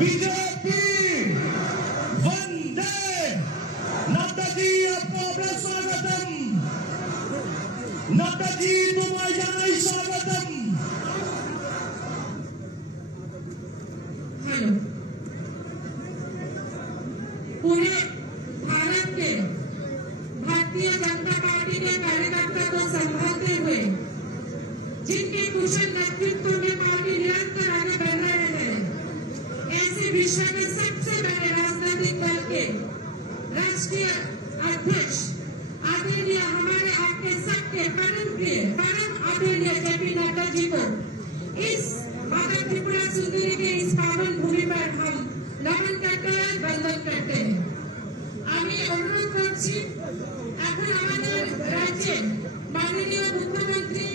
BJP বন্দে নদ্দাজি আপনার স্বাগতম নদ্দাজি তোমায় জানাই স্বাগতম। हेलो, पूरे भारत के भारतीय जनता पार्टी के कार्यकर्ता को संभालते हुए जिनके कुशल नेतृत्व में पार्टी निरंतर आगे बढ़ रहे हैं, ऐसे विश्व के सबसे बड़े राजनीतिक दल के राष्ट्रीय अध्यक्ष आदरणीय हमारे आपके सबके परम प्रिय परम आदरणीय जेपी नड्डा जी को इस माता त्रिपुरा सुंदरी के इस पावन भूमि पर हम नमन करते हैं, वंदन करते हैं। আমি অনুরোধ করছি এখন আমাদের রাজ্যে মাননীয় মুখ্যমন্ত্রী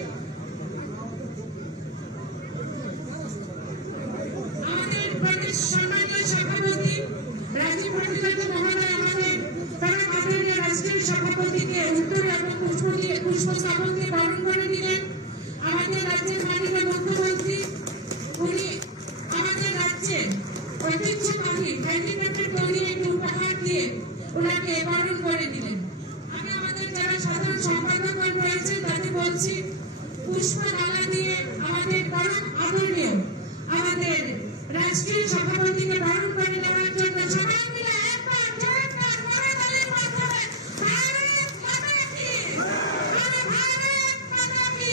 আমাদের প্রদেশ সম্মানীয় সভাপতি রাজীব ভট্টাচার্য মহোদয় আমাদের পরম আদরণীয় রাষ্ট্রীয় সভাপতিকে উত্তর এবং পুষ্পস্তবক দিয়ে বরণ করে নিলেন। আমাদের রাজ্যের মাননীয় মুখ্যমন্ত্রী উনি আমাদের রাজ্যের ঐতিহ্যবাহী হ্যান্ডিক্রাফটের তৈরি একটি উপহার দিয়ে ওনাকে বরণ করে নিলেন। আমি আমাদের যারা সাধারণ সম্পাদক রয়েছে তাদের বলছি পুষ্পমালা দিয়ে আমাদের পরম আদরণীয় আমাদের রাষ্ট্রীয় সভাপতিকে বরণ করে নেওয়ার জন্য সবাই মিলে একবার জোরদার করতালির মাধ্যমে ভারত মাতা কি ভারত মাতা কি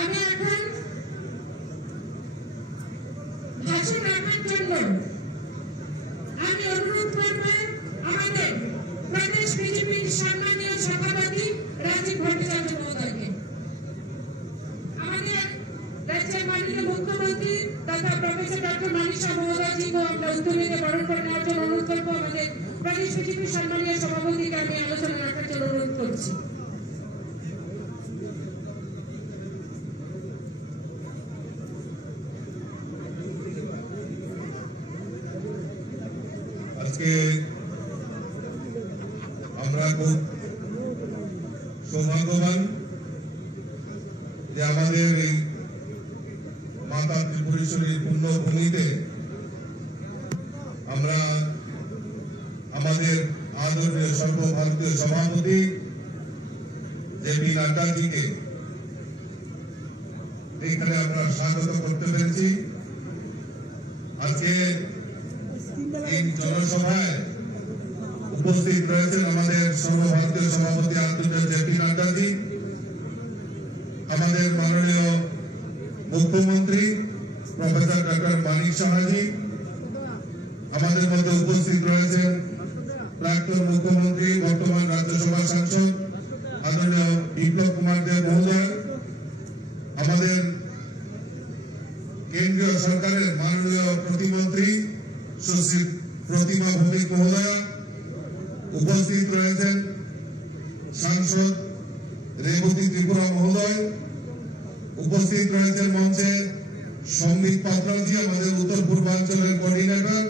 আমি এখন ভাষণ রাখার জন্য আমি অনুরোধ করব আমাদের প্রদেশ বিজেপির সম্মানীয় সভাপতি রাজীব ভট্টাচার্য মহোদয়কে। আমাদের রাজ্যের মাননীয় মুখ্যমন্ত্রী তথা প্রফেসর ডক্টর মানিক শাহ মহোদয়জিকে আমরা উত্তরীতে বরণ করে নেওয়ার জন্য অনুরোধ করবো। আমাদের প্রদেশ বিজেপির সম্মানীয় সভাপতিকে আমি আলোচনা রাখার জন্য অনুরোধ করছি। আজকে আমরা খুব সৌভাগ্যবান যে আমাদের এই মাতা ত্রিপুরেশ্বরীর পুণ্যভূমিতে আমরা আমাদের আদরণীয় সর্বভারতীয় সভাপতি জেপি নাড্ডাজিকে এইখানে আমরা স্বাগত করতে পেরেছি। আজকে এই জনসভায় উপস্থিত রয়েছেন আমাদের সর্বভারতীয় সভাপতি আদরণীয় জেপি নাড্ডাজি, আমাদের মাননীয় মুখ্যমন্ত্রী প্রফেসর ডক্টর মানিক শাহজি, আমাদের মধ্যে উপস্থিত রয়েছেন প্রাক্তন মুখ্যমন্ত্রী বর্তমান রাজ্যসভা সাংসদ আদরণীয় বিপ্লব কুমার দেব মহোদয়, আমাদের কেন্দ্রীয় সরকারের মাননীয় প্রতিমন্ত্রী সুশ্রী প্রতিমা ভৌমিক মহোদয়া, উপস্থিত রয়েছেন সাংসদ রেবতী ত্রিপুরা মহোদয়, উপস্থিত রয়েছেন মঞ্চে সম্বিত পাত্রজি আমাদের উত্তর পূর্বাঞ্চলের কোঅর্ডিনেটর,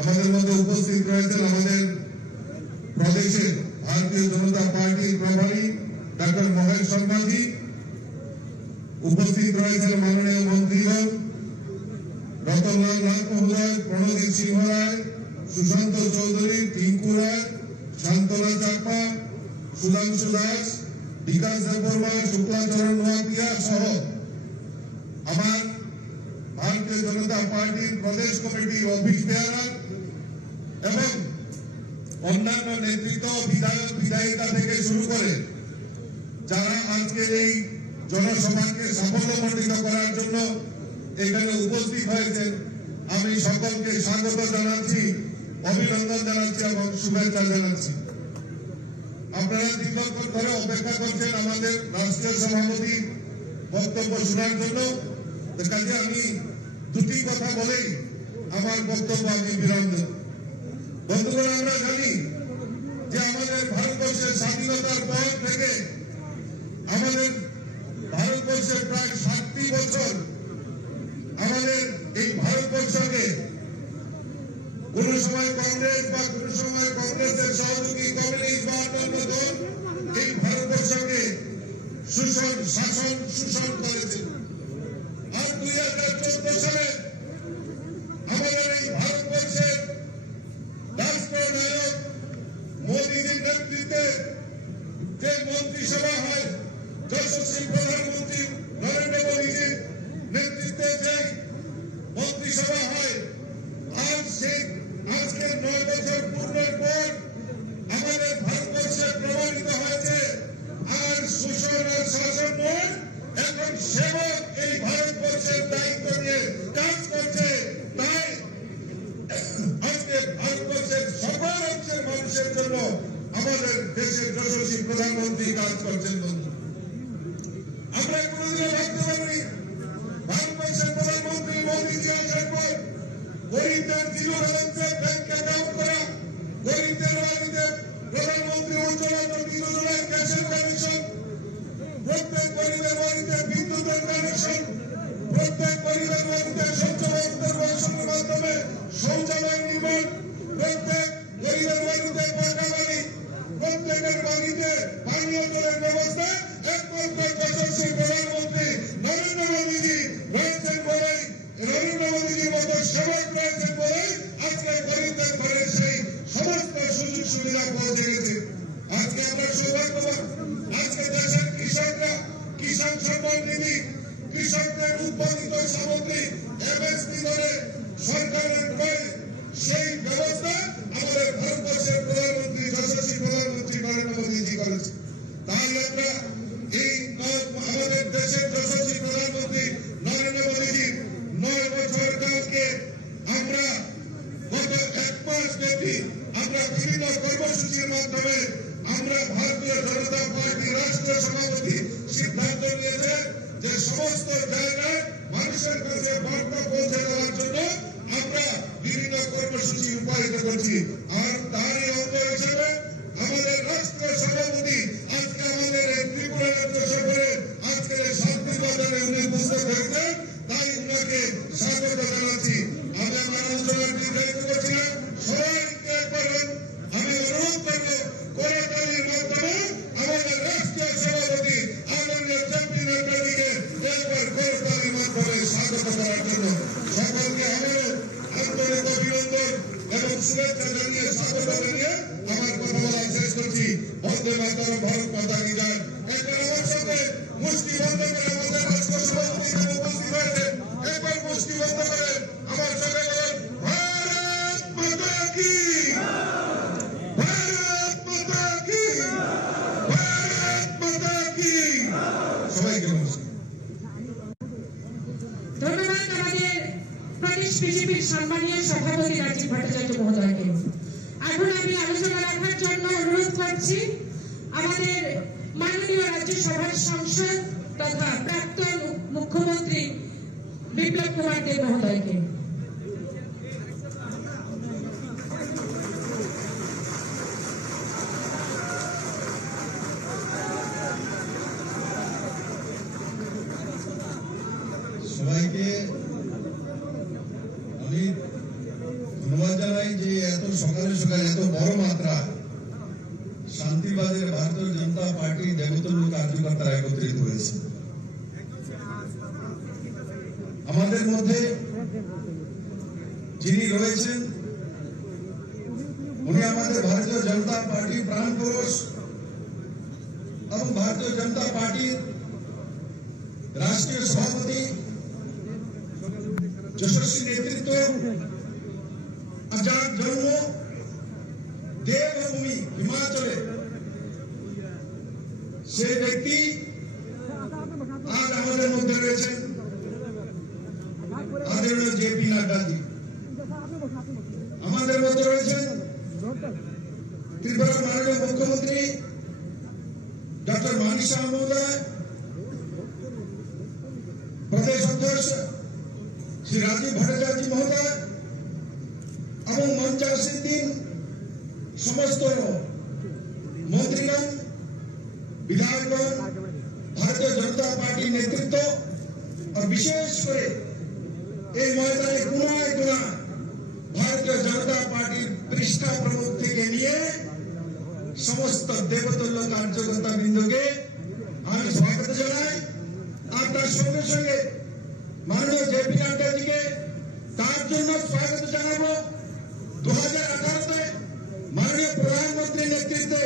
আমাদের মধ্যে উপস্থিত রয়েছেন আমাদের প্রদেশের ভারতীয় জনতা পার্টির প্রভারী ডক্টর মহেশ শর্মাজি, উপস্থিত রয়েছেন মাননীয় মন্ত্রীগণ রতনলাল নাথ মহোদয়, প্রণজিৎ সিংহ রায়, সুশান্ত চৌধুরী, টিঙ্কু রায়, শান্তলা চাকমা, সুধাংশু দাস, বিকাশ দেববর্মা, শুক্লাচরণ নোয়াতিয়া সহ আমার ভারতীয় জনতা পার্টির প্রদেশ কমিটির অফিস বেয়ারা এবং অন্যান্য নেতৃত্ব বিধায়ক বিধায়িকা থেকে শুরু করে যারা আজকের এই জনসভাকে সাফল্যমণ্ডিত করার জন্য এখানে উপস্থিত হয়েছেন, আমি সকলকে স্বাগত জানাচ্ছি, অভিনন্দন জানাচ্ছি এবং শুভেচ্ছা জানাচ্ছি। আপনারা দীর্ঘক্ষণ ধরে অপেক্ষা করছেন আমাদের রাষ্ট্রীয় সভাপতি বক্তব্য শোনার জন্য, কাজে আমি দুটি কথা বলেই আমার বক্তব্য আমি বিরাম দেব। বন্ধুগণ, আমরা জানি যে আমাদের ভারতবর্ষের স্বাধীনতার পর থেকে আমাদের ভারতবর্ষের প্রায় 60টি বছর আমাদের এই ভারতবর্ষকে কোন সময় কংগ্রেস বা কোন সময় কংগ্রেসের সহযোগী কমিউনিস্ট বা অন্যান্য দল এই ভারতবর্ষকে শাসন শোষণ করেছেন। আর 2014 সালে আমাদের এই ভারতবর্ষের রাষ্ট্রনায়ক মোদীজির নেতৃত্বে যে মন্ত্রিসভা হয়, যশস্বী প্রধানমন্ত্রী নরেন্দ্র মোদীজির নেতৃত্বে যে মন্ত্রিসভা হয়, আজকে 9 বছর পূর্ণের পর আমাদের ভারতবর্ষে প্রমাণিত হয়েছে আর শোষণ আর শাসন নয়, এখন সেবক এই ভারতবর্ষের দায়িত্ব নিয়ে কাজ করছে। তাই আজকে ভারতবর্ষের সকল অংশের মানুষের জন্য আমাদের দেশের যশস্বী প্রধানমন্ত্রী কাজ করছেন। বন্ধু, আমরা কোনোদিনও ভাবতে পারিনি ভারতবর্ষের প্রধানমন্ত্রী মোদীজি আসার পর গরিবদের জিরো ব্যালেন্সে ব্যাংক অ্যাকাউন্ট করা, গরিবদের বাড়িতে প্রধানমন্ত্রী উজ্জ্বলা যোজনার গ্যাসের কানেকশন, প্রত্যেক গরিবের বাড়িতে বিদ্যুতের কানেকশন, প্রত্যেক গরিবের বাড়িতে স্বচ্ছ ভারতের বর্ষণের মাধ্যমে শৌচালয় নির্মাণ, প্রত্যেক গরিবের বাড়িতে পাকা বাড়ি, প্রত্যেকের বাড়িতে পানীয় জলের ব্যবস্থা একমাত্র যশস্বী প্রধানমন্ত্রী নরেন্দ্র মোদীজি রয়েছেন বলেই, নরেন্দ্র মোদীজির মতো সেবক রয়েছেন বলেই আজকে গরিবদের ঘরে সেই সমস্ত সুযোগ সুবিধা পৌঁছে গেছে। আজকে আমরা সৌভাগ্যবান, আজকে দেশের কৃষকরা কিষাণ সম্মান নিধি, কৃষকদের উৎপাদিত সামগ্রী এমএসপি ধরে সরকারের ক্রয়, সেই ব্যবস্থা আমাদের ভারতবর্ষের প্রধানমন্ত্রী যশস্বী প্রধানমন্ত্রী নরেন্দ্র মোদীজি করেছে। তাই আমরা এই আমাদের দেশের যশস্বী প্রধানমন্ত্রী নরেন্দ্র মোদীজির 9 বছর কালকে আমরা গত 1 মাস ব্যাপী আমরা বিভিন্ন কর্মসূচির মাধ্যমে আমরা ভারতীয় জনতা পার্টি রাষ্ট্রীয় সভাপতি সিদ্ধান্ত নিয়েছে যে সমস্ত জায়গায় মানুষের কাছে বার্তা পৌঁছে দেওয়ার জন্য আমরা বিভিন্ন কর্মসূচি রূপায়িত করছি। আর তারই অঙ্গ হিসেবে আমাদের রাষ্ট্রীয় সভাপতি আজকে আমাদের এই ত্রিপুরা রাজ্য সফরে আজকের এই শান্তি বাজারে উনি উপস্থিত হয়েছেন, তাই উনাকে স্বাগত জানাচ্ছি। আমি আমার আলোচনার দীর্ঘায়িত করছি না, সবাইকে একবার আমি অনুরোধ করবো কোরাতালির মাধ্যমে আমাদের রাষ্ট্রীয় সভাপতি আদরণীয় জেপি নাড্ডাজিকে একবার কোরাতালির মাধ্যমে স্বাগত করার জন্য সকলকে আমারও আন্তরিক অভিনন্দন এবং শুভেচ্ছা জানিয়ে স্বাগত জানিয়ে আমার কথা বলা শেষ করছি। বন্দে মাতরম, ভারত মাতা কি জয়। একবার আমার সাথে মুষ্টি বন্ধ করে আমাদের রাষ্ট্র সভাপতি উপস্থিত হয়েছে, একবার মুষ্টি বন্ধ করে আমার সাথে বলেন ভারত মাতা কি, ভারত মাতা কি, ভারত মাতা কি। সবাইকে নমস্কার। ধন্যবাদ আমাদের প্রদেশ বিজেপির সম্মানীয় সভাপতি রাজীব ভট্টাচার্য মহোদয়কে। এখন আমি আলোচনা রাখার জন্য অনুরোধ করছি আমাদের মাননীয় রাজ্যসভার সাংসদ তথা প্রাক্তন মুখ্যমন্ত্রী বিপ্লব কুমার দেব মহোদয়কে। সবাইকে আমি ধন্যবাদ জানাই যে এত সকালে সকালে এত বড় মাত্রা শান্তিবাদের ভারতীয় জনতা পার্টি দেবতুল্য কার্যকর্তারা একত্রিত হয়েছে। আমাদের মধ্যে যিনি রয়েছেন উনি আমাদের ভারতীয় জনতা পার্টির প্রাণ পুরুষ এবং ভারতীয় জনতা পার্টির রাষ্ট্রীয় সভাপতি, যশস্বী নেতৃত্ব, যার জন্ম দেবভূমি হিমাচলে, সেই ব্যক্তি আজ আমাদের মধ্যে রয়েছেন আদরণীয় জেপি নাড্ডাজি। আমাদের মধ্যে রয়েছেন ত্রিপুরার মাননীয় মুখ্যমন্ত্রী ডক্টর মানিক শাহ মহোদয়, প্রদেশ অধ্যক্ষ শ্রী রাজীব ভট্টাচার্য মহোদয় এবং মঞ্চাসীন সমস্ত মন্ত্রীগণ, বিধায়কগণ, ভারতীয় জনতা পার্টির নেতৃত্ব, আর বিশেষ করে এই ময়দানে কোনায় কোনায় ভারতীয় জনতা পার্টির পৃষ্ঠা প্রমুখ থেকে নিয়ে সমস্ত দেবতুল্য কার্যকর্তা বৃন্দকে আমি স্বাগত জানাই। আর তার সঙ্গে সঙ্গে মাননীয় জেপি নাড্ডাজিকে তার জন্য স্বাগত জানাবো। 2018-তে মাননীয় প্রধানমন্ত্রীর নেতৃত্বে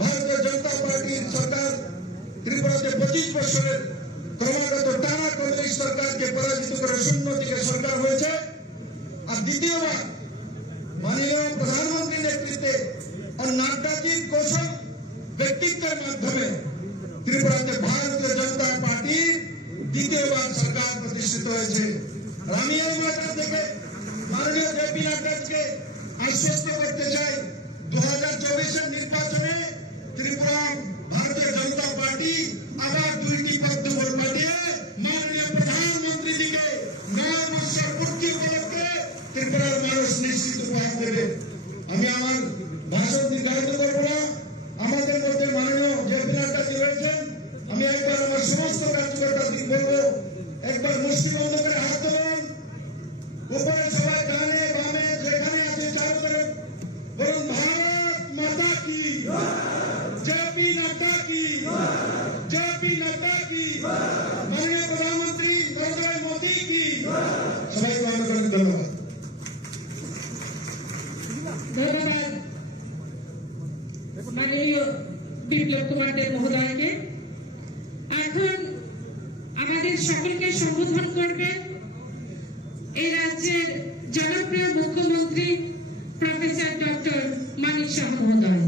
ভারতীয় জনতা পার্টির সরকার ত্রিপুরাতে 25 বছরের ক্রমাগত টানা কংগ্রেস সরকারকে পরাজিত করে শূন্য থেকে সরকার হয়েছে। আর দ্বিতীয়বার মাননীয় প্রধানমন্ত্রীর নেতৃত্বে और नाड्डाजीর কৌশল ব্যক্তিত্বের মাধ্যমে ত্রিপুরাতে ভারতীয় জনতা পার্টির দ্বিতীয়বার সরকার প্রতিষ্ঠিত হয়েছে। আমি এই মাত্রা থেকে মাননীয় জেপি নাড্ডাকে আশ্বস্ত করতে চাই, 2024-এর নির্বাচনে ত্রিপুরা ভারতীয় জনতা পার্টি আবার 2টি পদ্মফল পাঠিয়ে মাননীয় প্রধানমন্ত্রীজিকে 9 বছর পূর্তি উপলক্ষে ত্রিপুরার মানুষ নিশ্চিত উপহার দেবে। আমি আমার ভাষণ দীর্ঘায়িত করবো না। আমাদের মধ্যে মাননীয় জেপি নাড্ডাজি রয়েছেন। আমি একবার আমার সমস্ত কার্যকর্তাদের বলবো, একবার মুষ্টি বন্ধ করে হাত তুলুন। উপরে সবাই ডানে বামে যেখানে আছে চালু করে বলুন, ভারত মাতা কি, জেপি নাড্ডা কি, জেপি নাড্ডা কি, মাননীয় প্রধানমন্ত্রী নরেন্দ্র মোদী কি। সবাইকে অনেক ধন্যবাদ। ধন্যবাদ মাননীয় বিপ্লব কুমার দেব মহোদয়কে। এখন আমাদের সকলকে সম্বোধন করবেন এই রাজ্যের জনপ্রিয় মুখ্যমন্ত্রী প্রফেসর ডক্টর মানিক শাহ মহোদয়।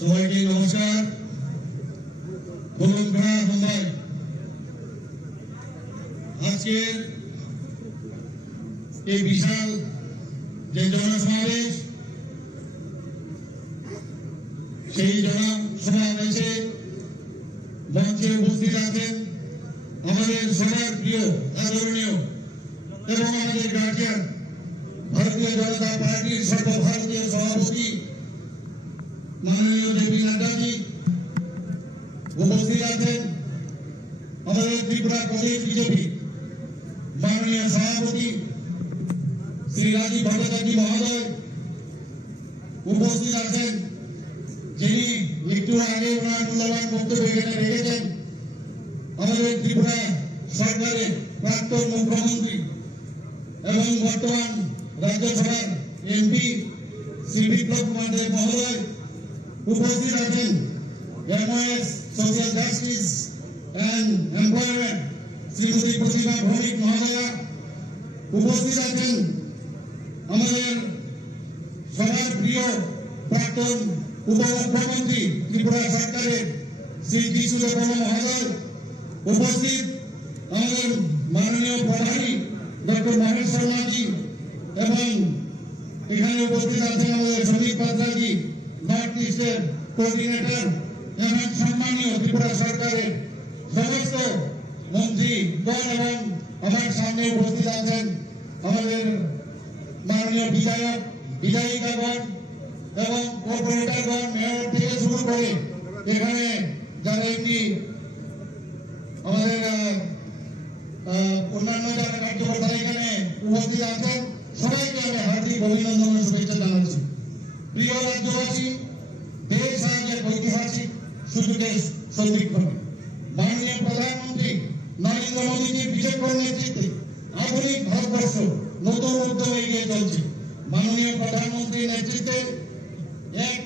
সবাইকে নমস্কার। বরুণঘাটা মুম্বাই আজকের এই বিশাল যে জনসমাবেশ, সেই জনসমাবেশে মঞ্চে উপস্থিত আছেন আমাদের সবার প্রিয় আদরণীয় এবং আমাদের গার্জিয়ান ভারতীয় জনতা পার্টির সর্বভারতীয় সভাপতি মাননীয় জেপি নাড্ডাজি। উপস্থিত আছেন আমাদের ত্রিপুরা প্রদেশ বিজেপি মাননীয় সভাপতি শ্রী রাজীব ভট্টাচার্য মহোদয়। উপস্থিত আছেন যিনি একটু আগে ওনার মূল্যবান বক্তব্য এখানে রেখেছেন, আমাদের ত্রিপুরা সরকারের প্রাক্তন মুখ্যমন্ত্রী এবং বর্তমান রাজ্যসভার এমপি শ্রী বিপ্লব কুমার দেব মহোদয়। উপস্থিত আছেন MOS social justice and employment Shrimati Pratibha Bhowmik মহোদয়া। উপস্থিত আছেন আমাদের সবার প্রিয় প্রাক্তন উপমুখ্যমন্ত্রী ত্রিপুরা সরকারের শ্রী যিশু দেববর্মা মহোদয়। উপস্থিত আমাদের মাননীয় প্রধানী ডক্টর মহেশ শর্মাজি এবং এখানে উপস্থিত আছেন আমাদের সমীর পাত্রাজি, নর্থ ইস্টের কোঅর্ডিনেটর এবং সম্মানীয় ত্রিপুরা সরকারের সমস্ত মন্ত্রীগণ এবং আমার সামনে উপস্থিত আছেন আমাদের মাননীয় বিধায়ক বিধায়িকাগণ এবং কর্পোরেটরগণ, মেয়র থেকে শুরু করে এখানে যারা এমনি আমাদের অন্যান্য যারা কার্যকর্তা এখানে উপস্থিত আছেন, সবাইকে আমি হার্দিক অভিনন্দন ও শুভেচ্ছা জানাচ্ছি। প্রিয় রাজ্যবাসী, দেশ আজ এক ঐতিহাসিক সুযোগে সন্দিগ্ধ। মাননীয় প্রধানমন্ত্রী নরেন্দ্র মোদীজির বিচক্ষণ নেতৃত্বে আধুনিক ভারতবর্ষ নতুন উদ্যমে এগিয়ে চলছে। মাননীয় প্রধানমন্ত্রীর নেতৃত্বে এক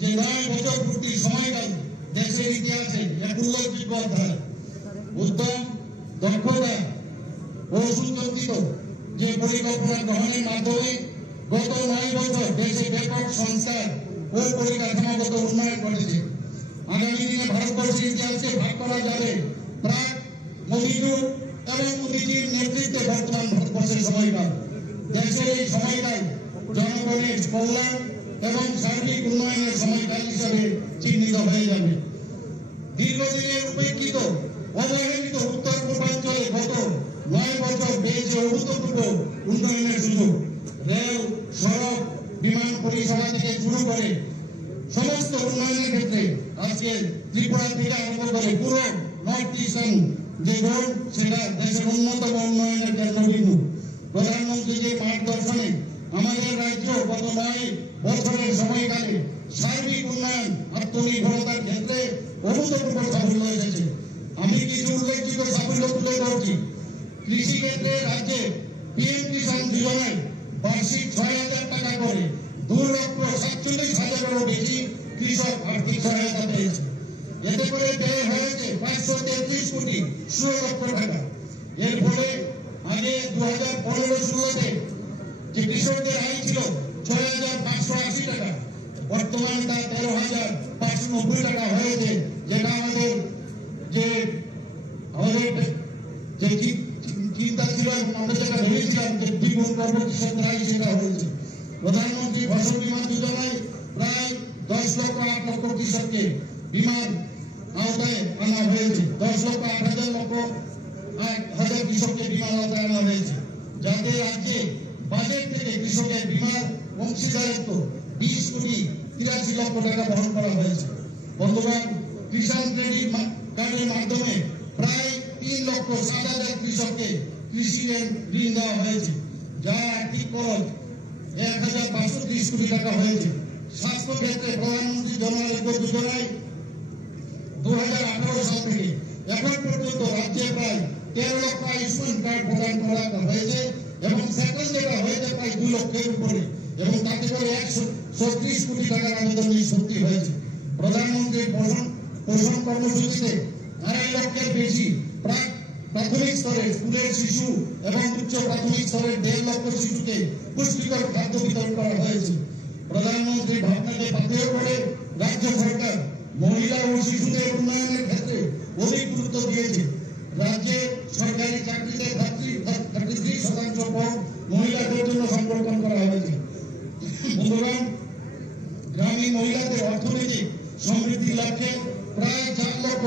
যে 9 বছর পূর্তি সময়কাল দেশের ইতিহাসে এক উল্লেখযোগ্য অধ্যায়। উদ্যম, দক্ষতা ও সুচিন্তিত যে পরিকল্পনা গ্রহণের মাধ্যমে গত 9 বছর দেশে ব্যাপক সংস্কার ও পরিকাঠামোগত উন্নয়ন ঘটেছে। আগামী দিনে ভারতবর্ষের ইতিহাসে ভাগ করা যাবে প্রাক মোদী যুগ এবং মোদীজির নেতৃত্বে বর্তমান ভারতবর্ষের সময়কাল। দেশের এই সময়কাল জনগণের কল্যাণ এবং সার্বিক উন্নয়নের সময়কাল হিসাবে চিহ্নিত হয়ে যাবে। দীর্ঘদিনের উপেক্ষিত অবহেলিত উত্তর পূর্বাঞ্চলে গত 9 বছর পেয়েছে অভূতপূর্ব উন্নয়নের সুযোগ। রেল, সড়ক, বিমান পরিষেবা থেকে শুরু করে সমস্ত উন্নয়নের ক্ষেত্রে আজ আজকে ত্রিপুরা থেকে আরম্ভ করে পুরো নর্থ ইস্টার্ন যে রোড সেটা দেশের উন্নতম উন্নয়নের কেন্দ্রবিন্দু। প্রধানমন্ত্রীর মার্গদর্শনে আমাদের রাজ্য গত 9 বছরের সময়কালে সার্বিক উন্নয়ন আত্মনির্ভরতার ক্ষেত্রে অভূতপূর্ব সাফল্য এসেছে। আমি কিছু উল্লেখযোগ্য সাফল্য তুলে ধরছি। কৃষি ক্ষেত্রে রাজ্যে পিএম কিষাণ যোজনায় বার্ষিক 6,000 টাকা করে 2,47,000-এরও বেশি কৃষক আর্থিক সহায়তা পেয়েছে। এতে করে ব্যয় হয়েছে 533 কোটি 16 লক্ষ টাকা। এর ফলে আগে 2015-16-তে যে কৃষকদের আয় ছিল 6,580 টাকা, বর্তমানে তা 13,590 টাকা হয়েছে, যেটা আমাদের যে চিন্তা ছিল এবং আমরা যেটা ভেবেছিলাম যে দ্বিগুণ করব কৃষকদের আয়, সেটা হয়েছে। প্রধানমন্ত্রী ফসল বীমা যোজনায় প্রায় 10,08,00,000 কৃষককে বীমার আওতায় আনা হয়েছে। 10,08,000 কৃষককে বীমার আওতায় আনা হয়েছে, যাতে রাজ্যে বাজেট থেকে কৃষকের বীমার অংশীদারিত্ব 20 কোটি 83 লক্ষ টাকা বহন করা হয়েছে। বন্ধুগণ, কিষাণ ক্রেডিট কার্ডের মাধ্যমে প্রায় 3,07,000 কৃষককে কৃষি ঋণ দেওয়া হয়েছে, যার আর্থিক খরচ 1,032 কোটি টাকা হয়েছে। স্বাস্থ্য ক্ষেত্রে প্রধানমন্ত্রী জন আরোগ্য যোজনায় 2018 সাল থেকে এখন পর্যন্ত রাজ্যে প্রায় 13 লক্ষ আয়ুষ্মান কার্ড প্রদান করা হয়েছে এবং সেকেন্ড যেটা হয়েছে প্রায় 2 লক্ষের উপরে, এবং তাতে করে 136 কোটি টাকার আবেদন নিষ্পত্তি হয়েছে। প্রধানমন্ত্রী পোষণ কর্মসূচিতে 2.5 লক্ষের বেশি প্রাথমিক স্তরে স্কুলের শিশু এবং উচ্চ প্রাথমিক স্তরের 1.5 লক্ষ শিশুকে পুষ্টিকর খাদ্য বিতরণ করা হয়েছে। প্রধানমন্ত্রী ভাবনাকে পাথেয় করে রাজ্য সরকার মহিলা ও শিশুদের উন্নয়নের ক্ষেত্রে অধিক গুরুত্ব দিয়েছে। রাজ্যে সরকারি চাকরিতে 33% পদ মহিলাদের জন্য সংরক্ষণ করা হয়েছে। বন্ধুগণ, গ্রামীণ মহিলাদের অর্থনৈতিক সমৃদ্ধির লক্ষ্যে প্রায় 4 লক্ষ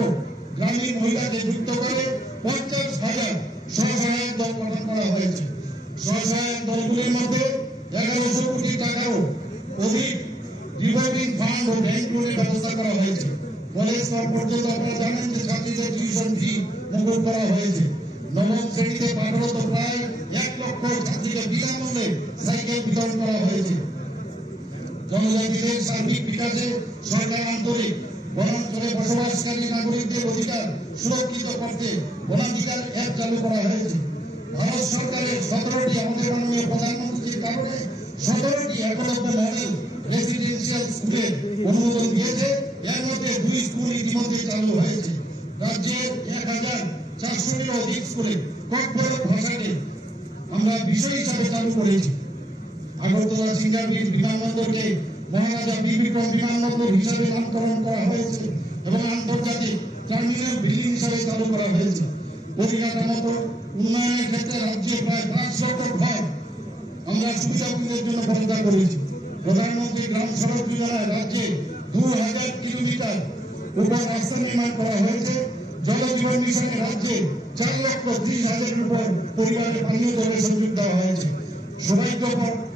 গ্রামীণ মহিলাকে যুক্ত করে 50,000 স্বসহায়ক দল গঠন করা হয়েছে। স্বসহায়ক দলগুলির মধ্যে 1100 কোটি টাকারও অধিক রিভলভিং ফান্ড ও ব্যাংক লোনের ব্যবস্থা করা হয়েছে। কলেজ স্তর পর্যন্ত আপনারা জানেন যে ছাত্রীদের টিউশন ফি মকুব করা হয়েছে। নবম শ্রেণীতে পাঠরত প্রায় 1 লক্ষ ছাত্রীকে বিনামূল্যে সাইকেল বিতরণ করা হয়েছে। জনজাতিদের সার্বিক বিকাশে সরকার আন্তরিক। বনাঞ্চলে বসবাসকারী নাগরিকদের অধিকার সুরক্ষিত করতে বনাধিকার অ্যাপ চালু করা হয়েছে। ভারত সরকারের 17টি আমাদের মাননীয় প্রধানমন্ত্রীর কারণে 17টি একলব্য মডেল রেসিডেন্সিয়াল স্কুলের অনুমোদন দিয়েছে। এর মধ্যে 2 স্কুল ইতিমধ্যে চালু হয়েছে। রাজ্যের 1,400-টিরও অধিক স্কুলে কর্পোরেট ভাষাকে আমরা বিষয় হিসাবে চালু করেছি। আগরতলা সিঙ্গারবিল বিমানবন্দরকে মহারাজা বিক্রম বিমানবন্দর হিসাবে নামকরণ করা হয়েছে এবং আন্তর্জাতিক টার্মিনাল বিল্ডিং হিসাবে চালু করা হয়েছে। পরিকাঠামোগত উন্নয়নের ক্ষেত্রে রাজ্যে প্রায় 5 লক্ষ ঘর আমরা সুবিধাভোগীদের জন্য বরাদ্দ করেছি। প্রধানমন্ত্রী গ্রাম সড়ক যোজনায় রাজ্যে 2,000 কিলোমিটার উপর রাস্তা নির্মাণ করা হয়েছে। জল জীবন মিশনে রাজ্যে 4,30,000-এর উপর পরিবারে পানীয় জলের সুযোগ দেওয়া হয়েছে। সৌভাগ্য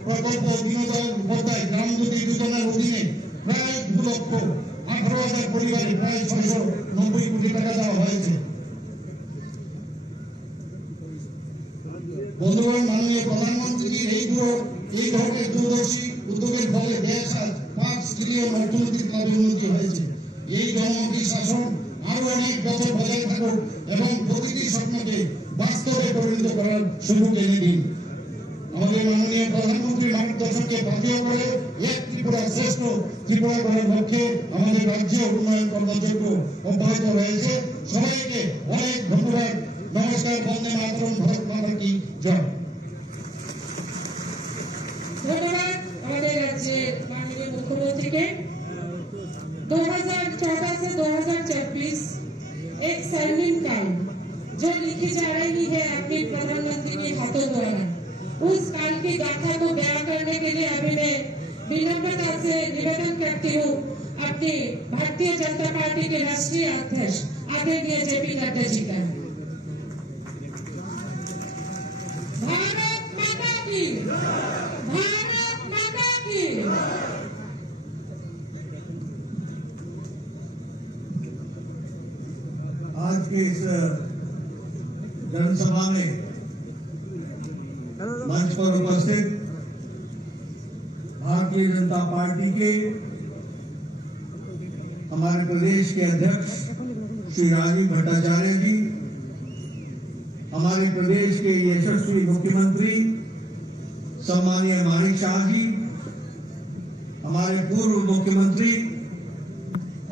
প্রকল্প দীনদয়াল উপাধ্যায় গ্রাম জ্যোতি যোজনার অধীনে প্রায় 2,18,000 পরিবারে প্রায় 690 কোটি টাকা দেওয়া হয়েছে। বন্ধুগণ, মাননীয় প্রধানমন্ত্রীর এই ধরনের দূরদর্শী উদ্যোগের ফলে দেশ আজ 5 ট্রিলিয়ন অর্থনৈতিক লাভে উন্নতি হয়েছে। এই জনমুখী শাসন আরো অনেক বছর বজায় থাকুক এবং প্রতিটি স্বপ্নকে বাস্তবে পরিণত করার সুযোগ এনে দিন। আমাদের মাননীয় প্রধানমন্ত্রী মার্গদর্শনকে পাথেয় করে এক ত্রিপুরা শ্রেষ্ঠ ত্রিপুরা গড়ার লক্ষ্যে আমাদের রাজ্যে উন্নয়ন কর্মযজ্ঞ অব্যাহত রয়েছে। সবাইকে অনেক ধন্যবাদ। নমস্কার। বন্দে মাতরম। ভারত মাতা কি জয়। ধন্যবাদ আমাদের রাজ্যের মাননীয় मुख्यमंत्री 2014 से 2024 एक स्वर्णिम काल जो लिखी जा रही है अपने प्रधानमंत्री के हाथों द्वारा, उस काल की गाथा को बयां करने के लिए अभी मैं विनम्रता से निवेदन करती हूँ अपने भारतीय जनता पार्टी के राष्ट्रीय अध्यक्ष आदरणीय जेपी नड्डा जी का। भारत माता की, भारत माता की। आज के इस जनसभा में मंच पर उपस्थित भारतीय जनता पार्टी के हमारे प्रदेश के अध्यक्ष श्री राजीव भट्टाचार्य जी, हमारे प्रदेश के यशस्वी मुख्यमंत्री सम्मानीय मानिक शाह जी, हमारे पूर्व मुख्यमंत्री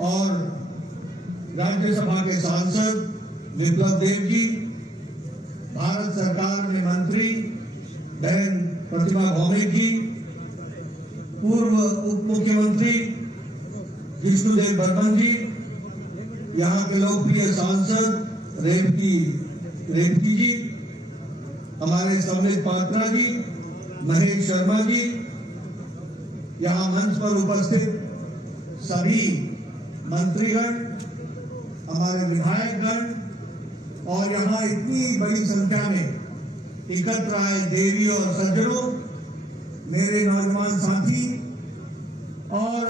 और राज्यसभा के सांसद विप्लव देव जी, भारत सरकार में मंत्री बहन प्रतिमा भौमिक जी, पूर्व उप मुख्यमंत्री विष्णुदेव बर्मन जी, यहाँ के लोकप्रिय सांसद रेवती जी, हमारे सम्मिलित पात्रा जी, महेश शर्मा जी, यहाँ मंच पर उपस्थित सभी मंत्रीगण, हमारे विधायकगण और यहाँ इतनी बड़ी संख्या में एकत्र आए देवी और सज्जनों, मेरे नौजवान साथी और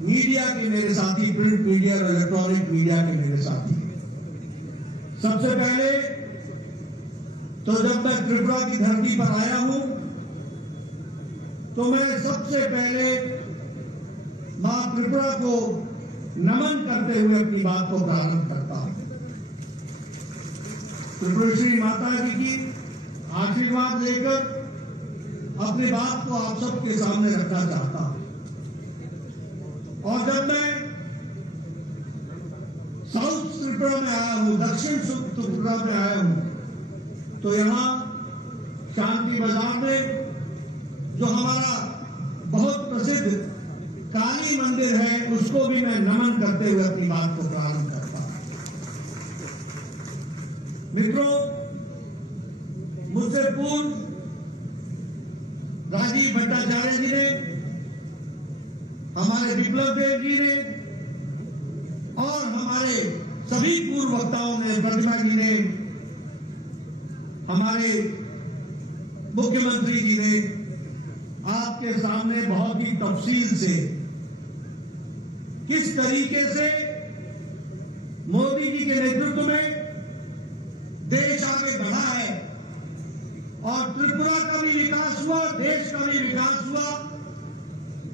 मीडिया के मेरे साथी, प्रिंट मीडिया और इलेक्ट्रॉनिक मीडिया के मेरे साथी। सबसे पहले तो जब मैं त्रिपुरा की धरती पर आया हूं तो मैं सबसे पहले मां त्रिपुरा को नमन करते हुए अपनी बात को प्रारंभ करता हूं। त्रिपुरेश्वरी माता जी की आशीर्वाद लेकर अपनी बात को आप सबके सामने रखना चाहता हूं। और जब मैं साउथ त्रिपुरा में आया हूं, दक्षिण त्रिपुरा में आया हूं, तो यहां शांति बाजार में जो हमारा बहुत प्रसिद्ध काली मंदिर है, उसको भी मैं नमन करते हुए अपनी बात को प्रारंभ करता हूं। मित्रों, मुझसे पूर्व राजीव भट्टाचार्य जी ने, हमारे विप्लव देव जी ने और हमारे सभी पूर्व वक्ताओं ने, प्रतिमा जी ने, हमारे मुख्यमंत्री जी ने आपके सामने बहुत ही तफसील से किस तरीके से मोदी जी के नेतृत्व में देश आगे बढ़ा है और त्रिपुरा का भी विकास हुआ, देश का भी विकास हुआ,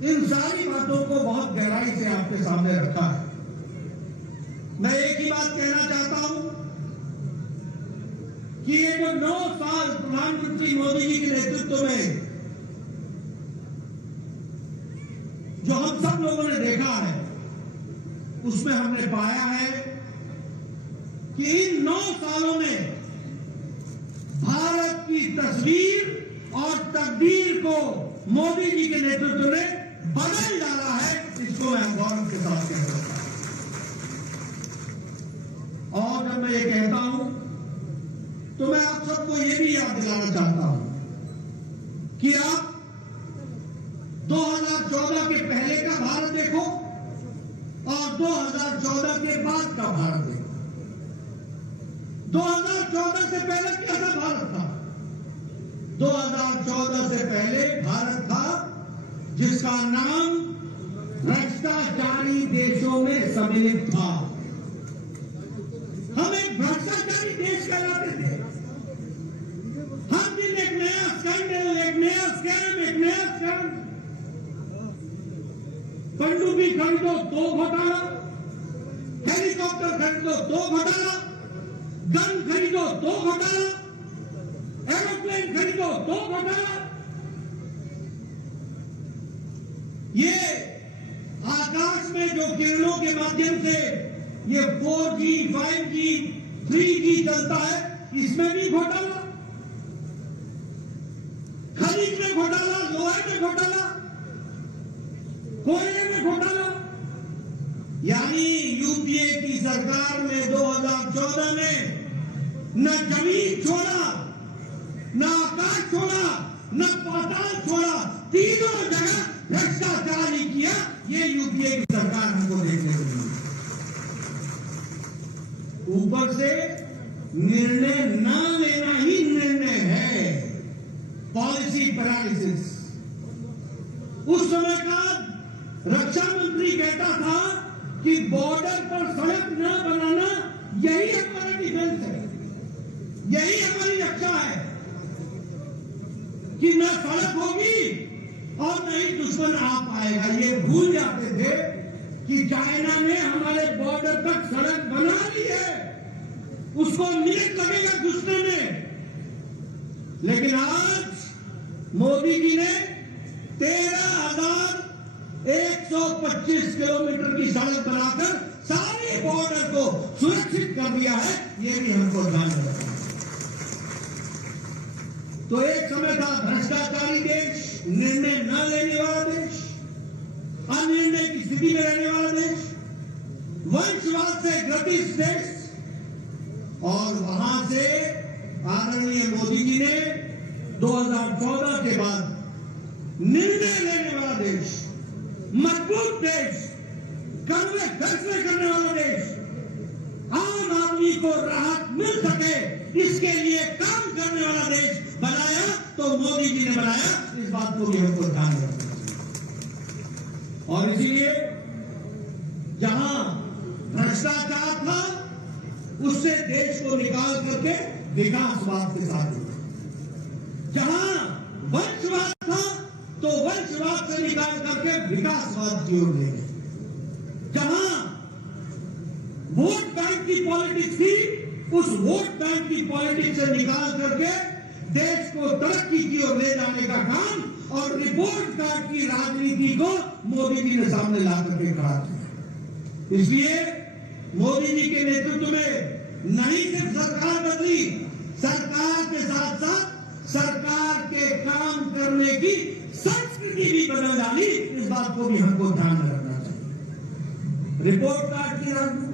इन सारी बातों को बहुत गहराई से आपके सामने रखा है। मैं एक ही बात कहना चाहता हूं कि ये जो 9 साल प्रधानमंत्री मोदी जी के नेतृत्व में जो हम सब लोगों ने देखा है, उसमें हमने पाया है कि इन 9 सालों में भारत की तस्वीर और तकदीर को मोदी जी के नेतृत्व ने बदल डाला है। इसको मैं गौरव के साथ कह सकता हूं। और जब मैं ये कहता हूं तो मैं आप सबको ये भी याद दिलाना चाहता हूं कि आप 2014 के पहले का भारत देखो और 2014 के बाद का भारत देखो। 2014 से पहले कैसा भारत था? 2014 से पहले भारत था जिसका नाम भ्रष्टाचारी देशों में सम्मिलित था। हम एक भ्रष्टाचारी देश कहलाते थे। हर दिन एक नया स्कैंडल, एक नया स्कैम, एक नया स्कैम। पनडुब्बी खरीदो तो घोटाला, हेलीकॉप्टर खरीदो तो घोटाला, गन खरीदो तो घोटाला, एरोप्लेन खरीदो तो घोटाला। ये आकाश में जो किरणों के माध्यम से ये 4G, 5G, 3G चलता है, इसमें भी घोटाला। खनिज में घोटाला, लोहे में घोटाला, कोयले में घोटाला। यानी यूपीए की सरकार में 2014 में न जमीन छोड़ा, न आकाश छोड़ा, न पाताल छोड़ा, तीनों जगह भ्रष्टाचार ही किया। ये यूपीए की सरकार हमको देखने को मिली। ऊपर से निर्णय न लेना ही निर्णय है, पॉलिसी पैरालिसिस। उस समय का रक्षा मंत्री कहता था कि बॉर्डर पर सड़क न बनाना यही हमारा डिफेंस है, यही हमारी रक्षा है कि न सड़क होगी और न ही दुश्मन आ पाएगा। ये भूल जाते थे कि चाइना ने हमारे बॉर्डर तक सड़क बना ली है, उसको मिनट लगेगा घुसने में। लेकिन आज मोदी जी ने 13,125 किलोमीटर की सड़क बनाकर सारे बॉर्डर को सुरक्षित कर दिया है। ये भी हमको ध्यान रखना है। तो एक समय था भ्रष्टाचारी देश, निर्णय न लेने वाला देश, अनिर्णय की स्थिति में रहने वाला देश, वंशवाद से ग्रसित देश, और वहां से आदरणीय मोदी जी ने 2014 के बाद निर्णय लेने वाला देश, मजबूत देश, कड़वे फैसले करने वाला देश, आम आदमी को राहत मिल सके इसके लिए काम करने वाला देश बनाया। तो मोदी जी ने बनाया, इस बात को भी हमको ध्यान रखना है। और इसीलिए जहां भ्रष्टाचार था उससे देश को निकाल करके विकासवाद के साथ, जहां वंशवाद था तो वंशवाद से निकाल करके विकासवाद की ओर ले गए, जहां वोट बैंक की पॉलिटिक्स थी उस वोट बैंक की पॉलिटिक्स से निकाल करके देश को तरक्की की ओर ले जाने का काम और रिपोर्ट कार्ड की राजनीति को मोदी जी ने सामने ला करके खड़ा किया। इसलिए मोदी जी के नेतृत्व में नहीं सिर्फ सरकार बदली, सरकार के साथ साथ सरकार के काम करने की संस्कृति भी बदल डाली। इस बात को भी हमको ध्यान में रखना चाहिए। रिपोर्ट कार्ड की राजनीति,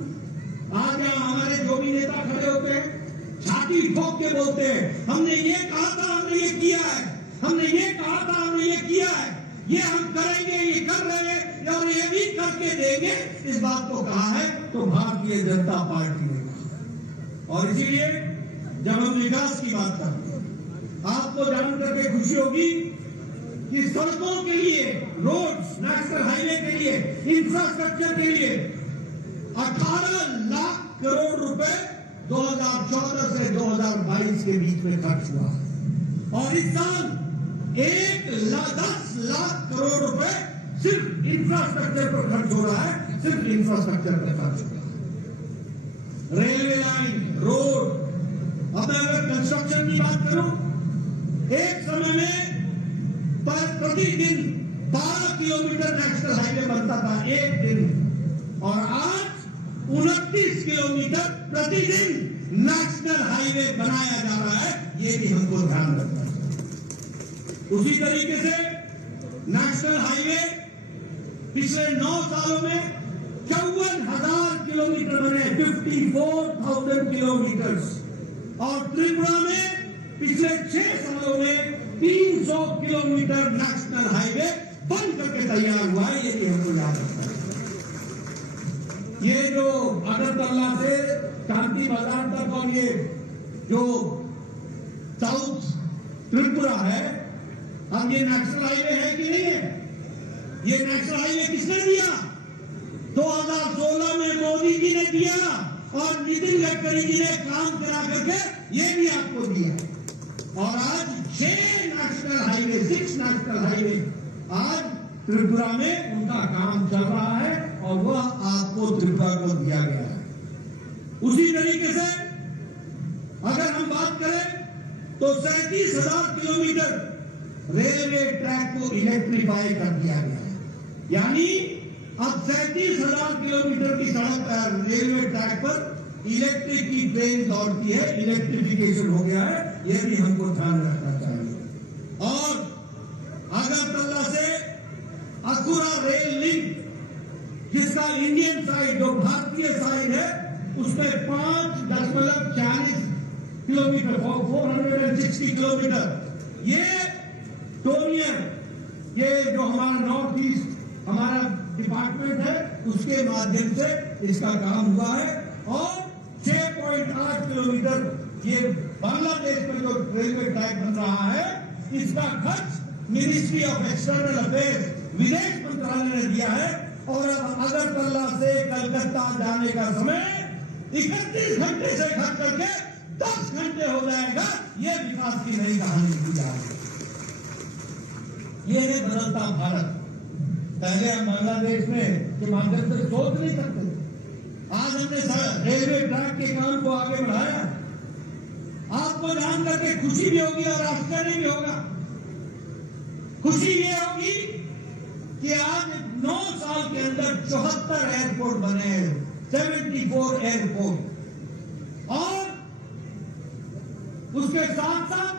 आज यहाँ हमारे जो भी नेता खड़े होते हैं छाती ठोक के बोलते हैं हमने ये कहा था, हमने ये किया है, हमने ये कहा था, हमने ये किया है, ये हम करेंगे, ये कर रहे हैं और ये भी करके देंगे। इस बात को कहा है तो भारतीय जनता पार्टी ने कहा। और इसीलिए जब हम विकास की बात करते हैं, आपको जान करके खुशी होगी कि सड़कों के लिए, रोड्स, नेशनल हाईवे के लिए, इंफ्रास्ट्रक्चर के लिए 18 लाख करोड़ रुपए 2014 से 2022 के बीच में खर्च हुआ है। और इस साल 10 लाख करोड़ रुपए सिर्फ इंफ्रास्ट्रक्चर पर खर्च हो रहा है, सिर्फ इंफ्रास्ट्रक्चर पर खर्च हो रहा है। रेलवे लाइन, रोड, अब मैं अगर कंस्ट्रक्शन की बात करूं, एक समय में प्रतिदिन 12 किलोमीटर नेशनल हाईवे बनता था एक दिन, और आज 29 किलोमीटर प्रतिदिन नेशनल हाईवे बनाया जा रहा है। ये भी हमको ध्यान रखना है। उसी तरीके से नेशनल हाईवे पिछले 9 सालों में 54,000 किलोमीटर बने, 54,000 किलोमीटर, और त्रिपुरा में पिछले 6 सालों में 300 किलोमीटर नेशनल हाईवे बन करके तैयार हुआ है। ये भी हमको याद रखना है। ये जो अगरतला से शांति बाजार तक और ये जो साउथ त्रिपुरा है, अब ये नेशनल हाईवे है कि नहीं है? ये नेशनल हाईवे किसने दिया? 2016 में मोदी जी ने दिया और नितिन गडकरी जी ने काम करा करके ये भी आपको दिया। और आज 6 नेशनल हाईवे आज त्रिपुरा में उनका काम चल रहा है और वह आपको त्रिपुरा को दिया गया है। उसी तरीके से अगर हम बात करें तो 37,000 किलोमीटर रेलवे ट्रैक को इलेक्ट्रीफाई कर दिया गया है। यानी अब 37,000 किलोमीटर की सड़क रेलवे ट्रैक पर इलेक्ट्रिक की ट्रेन दौड़ती है, इलेक्ट्रिफिकेशन हो गया है। यह भी हमको ध्यान रखना चाहिए। और अगरतला से अकुरा रेल लिंक, जिसका इंडियन साइड, जो भारतीय साइड है, उसमें 5.40 किलोमीटर, 460 किलोमीटर, ये टोनियर, ये जो हमारा नॉर्थ ईस्ट हमारा डिपार्टमेंट है उसके माध्यम से इसका काम हुआ है। और 6.8 किलोमीटर ये बांग्लादेश में जो रेलवे ट्रैक बन रहा है, इसका खर्च मिनिस्ट्री ऑफ एक्सटर्नल अफेयर्स, विदेश मंत्रालय ने दिया है। और अब अगरतला से कलकत्ता जाने का समय 31 घंटे से घट करके 10 घंटे हो जाएगा। ये विकास की नई कहानी की जा रही है। ये है बदलता भारत। पहले हम बांग्लादेश में के माध्यम से सोच नहीं सकते। आज हमने रेलवे ट्रैक के काम को आगे बढ़ाया। आपको जान करके खुशी भी होगी और आश्चर्य भी होगा। खुशी ये होगी कि आज 9 साल के अंदर 74 एयरपोर्ट बने हैं, 74 एयरपोर्ट, और उसके साथ साथ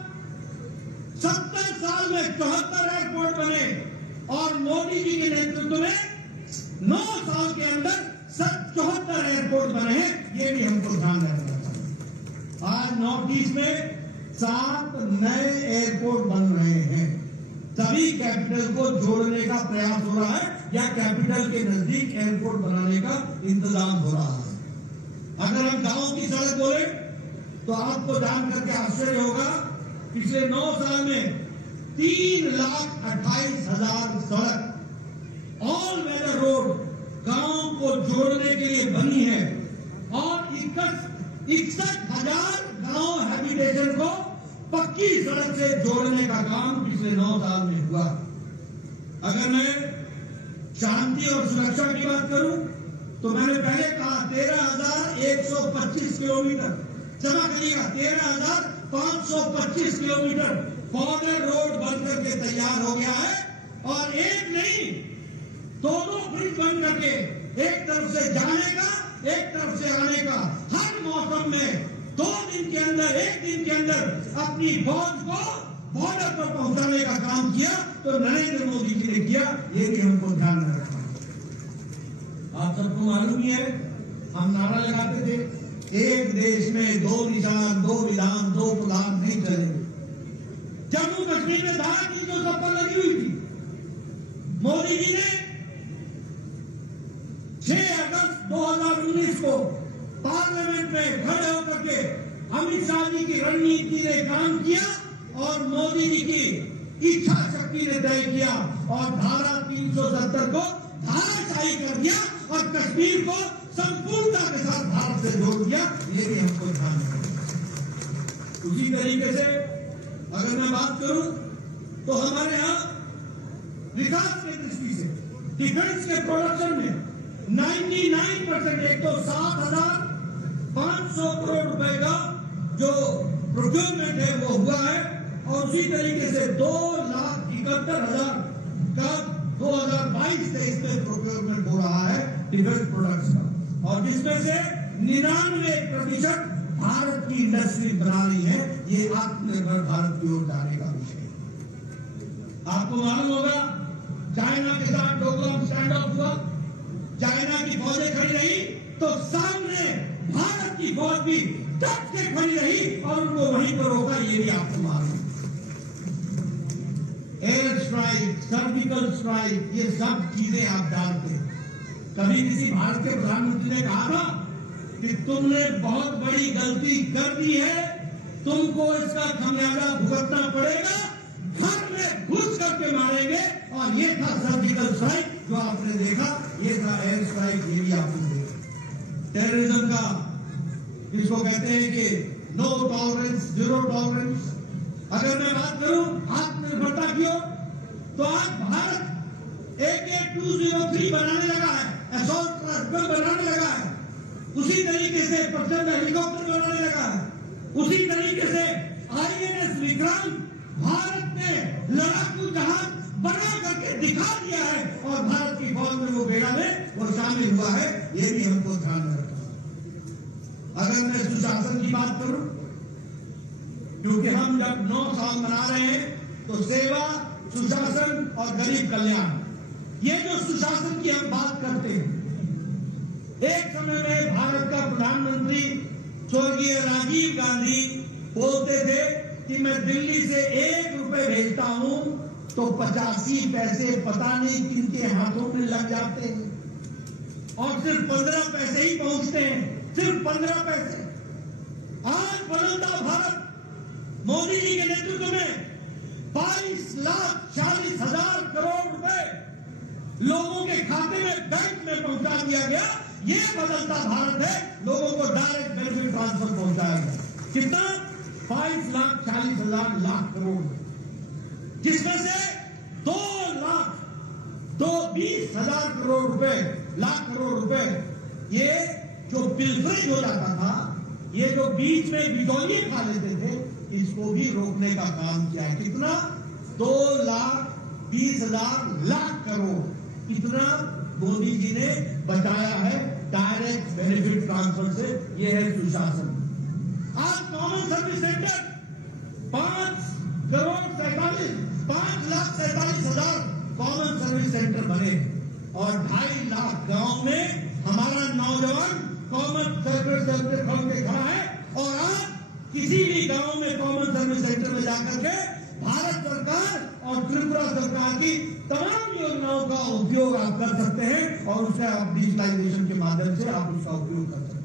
70 साल में 74 एयरपोर्ट बने, और मोदी जी के नेतृत्व में 9 साल के अंदर 74 एयरपोर्ट बने हैं। ये भी हमको ध्यान रखना चाहिए। आज नॉर्थ ईस्ट में 7 नए एयरपोर्ट बन रहे हैं। सभी कैपिटल को जोड़ने का प्रयास हो रहा है या कैपिटल के नजदीक एयरपोर्ट बनाने का इंतजाम हो रहा है। अगर हम गांव की सड़क बोले तो आपको जान करके आश्चर्य होगा, पिछले 9 साल में 3,28,000 सड़क ऑल वेदर रोड गांव को जोड़ने के लिए बनी है, और 61,000 गांव हैबिटेशन को पक्की सड़क से जोड़ने का काम पिछले 9 साल में हुआ। अगर मैं शांति और सुरक्षा की बात करूं तो मैंने पहले कहा 13,125 किलोमीटर, क्षमा करिएगा 13,525 किलोमीटर बॉर्डर रोड बनकर के तैयार हो गया है। और एक नहीं, 2 ब्रिज बन करके, एक तरफ से जाने का, एक तरफ से आने का, हर मौसम में 2 दिन के अंदर, 1 दिन के अंदर अपनी फौज को बॉर्डर पर पहुंचाने का काम किया। तो नरेंद्र मोदी जी ने किया, ये भी हमको ध्यान में रखना। आप सबको मालूम ही है, हम नारा लगाते थे, एक देश में 2 निशान, 2 विधान, 2 प्रधान नहीं चलेंगे। जम्मू कश्मीर में धारा 370 लगी हुई थी। मोदी जी ने 6 अगस्त 2019 को पार्लियामेंट में खड़े होकर के अमित शाह जी की रणनीति ने काम किया, और मोदी जी की इच्छा शक्ति ने तय किया, और धारा 370 को धाराशाही कर दिया, और कश्मीर को संपूर्णता के साथ भारत से जोड़ दिया। ये भी हमको ध्यान रखना। उसी तरीके से अगर मैं बात करूं तो हमारे यहां विकास की दृष्टि से डिफेंस के प्रोडक्शन में 99%, एक तो 7,500 करोड़ रुपए का जो प्रोक्योरमेंट है वो हुआ है, और उसी तरीके से 2,71,000 का 2022-23 में प्रोक्योरमेंट हो रहा है डिफेंस प्रोडक्ट्स का, और जिसमें से 99% भारत की इंडस्ट्री बनानी है। ये आत्मनिर्भर भारत की ओर जाने का विषय है। आपको मालूम होगा, चाइना के साथ डोकलाम स्टैंड ऑफ हुआ, चाइना की फौजें खड़ी रही तो सामने भारत की फौज भी डट के खड़ी रही और उनको वहीं पर रोका। ये भी आपको मालूम। एयर स्ट्राइक, सर्जिकल स्ट्राइक, ये सब चीजें आप जानते हैं। कभी किसी भारत के प्रधानमंत्री ने कहा था कि तुमने बहुत बड़ी गलती कर दी है, तुमको इसका खमियाजा भुगतना पड़ेगा, घर में घुस करके मारेंगे। और ये था सर्जिकल स्ट्राइक जो आपने देखा, ये था एयर स्ट्राइक, ये भी आपने देखा। टेररिज्म का इसको कहते हैं कि नो टॉलरेंस, जीरो टॉलरेंस। अगर मैं बात करूं आत्मनिर्भरता की ओर, तो आज भारत AK-203 बनाने लगा है, असॉल्ट राइफल बनाने लगा है, उसी तरीके से प्रचंड हेलीकॉप्टर बनाने लगा है, उसी तरीके से INS विक्रांत भारत ने लड़ाकू जहाज बना करके दिखा दिया है, और भारत की फौज में वो बेड़ा में वो शामिल हुआ है। ये भी हमको ध्यान में रखना। अगर मैं सुशासन की बात करूं, क्योंकि हम जब 9 साल मना रहे हैं तो सेवा, सुशासन और गरीब कल्याण, ये जो सुशासन की हम बात करते हैं, एक समय में भारत का प्रधानमंत्री स्वर्गीय राजीव गांधी बोलते थे कि मैं दिल्ली से 1 रुपए भेजता हूं तो 85 पैसे पता नहीं किनके हाथों में लग जाते हैं, और सिर्फ 15 पैसे ही पहुंचते हैं, सिर्फ 15 पैसे। आज बदलता भारत मोदी जी के नेतृत्व में 22,40,000 करोड़ रुपए लोगों के खाते में, बैंक में पहुंचा दिया गया। ये बदलता भारत है, लोगों को डायरेक्ट बेनिफिट ट्रांसफर पहुंचाएगा। कितना? 5,40,000 लाख करोड़, जिसमें से 2,20,000 करोड़ रुपए, लाख करोड़ रुपए ये जो पिलफरेज हो जाता था, ये जो बीच में बिचौलिए खा लेते थे, इसको भी रोकने का काम किया है। कितना? 2,20,000 लाख करोड़, इतना मोदी जी ने बचाया है डायरेक्ट बेनिफिट ट्रांसफर से। ये है सुशासन। आज common service centre 5,47,000 common service centre बने और 2.5 लाख गांव में हमारा नौजवान कॉमन सर्विस सेंटर खोल के खड़ा है। और आज किसी भी गांव में कॉमन सर्विस सेंटर में जाकर के भारत सरकार और त्रिपुरा सरकार की तमाम योजनाओं का उपयोग आप कर सकते हैं और उससे आप डिजिटलाइजेशन के माध्यम से आप उसका उपयोग कर सकते हैं।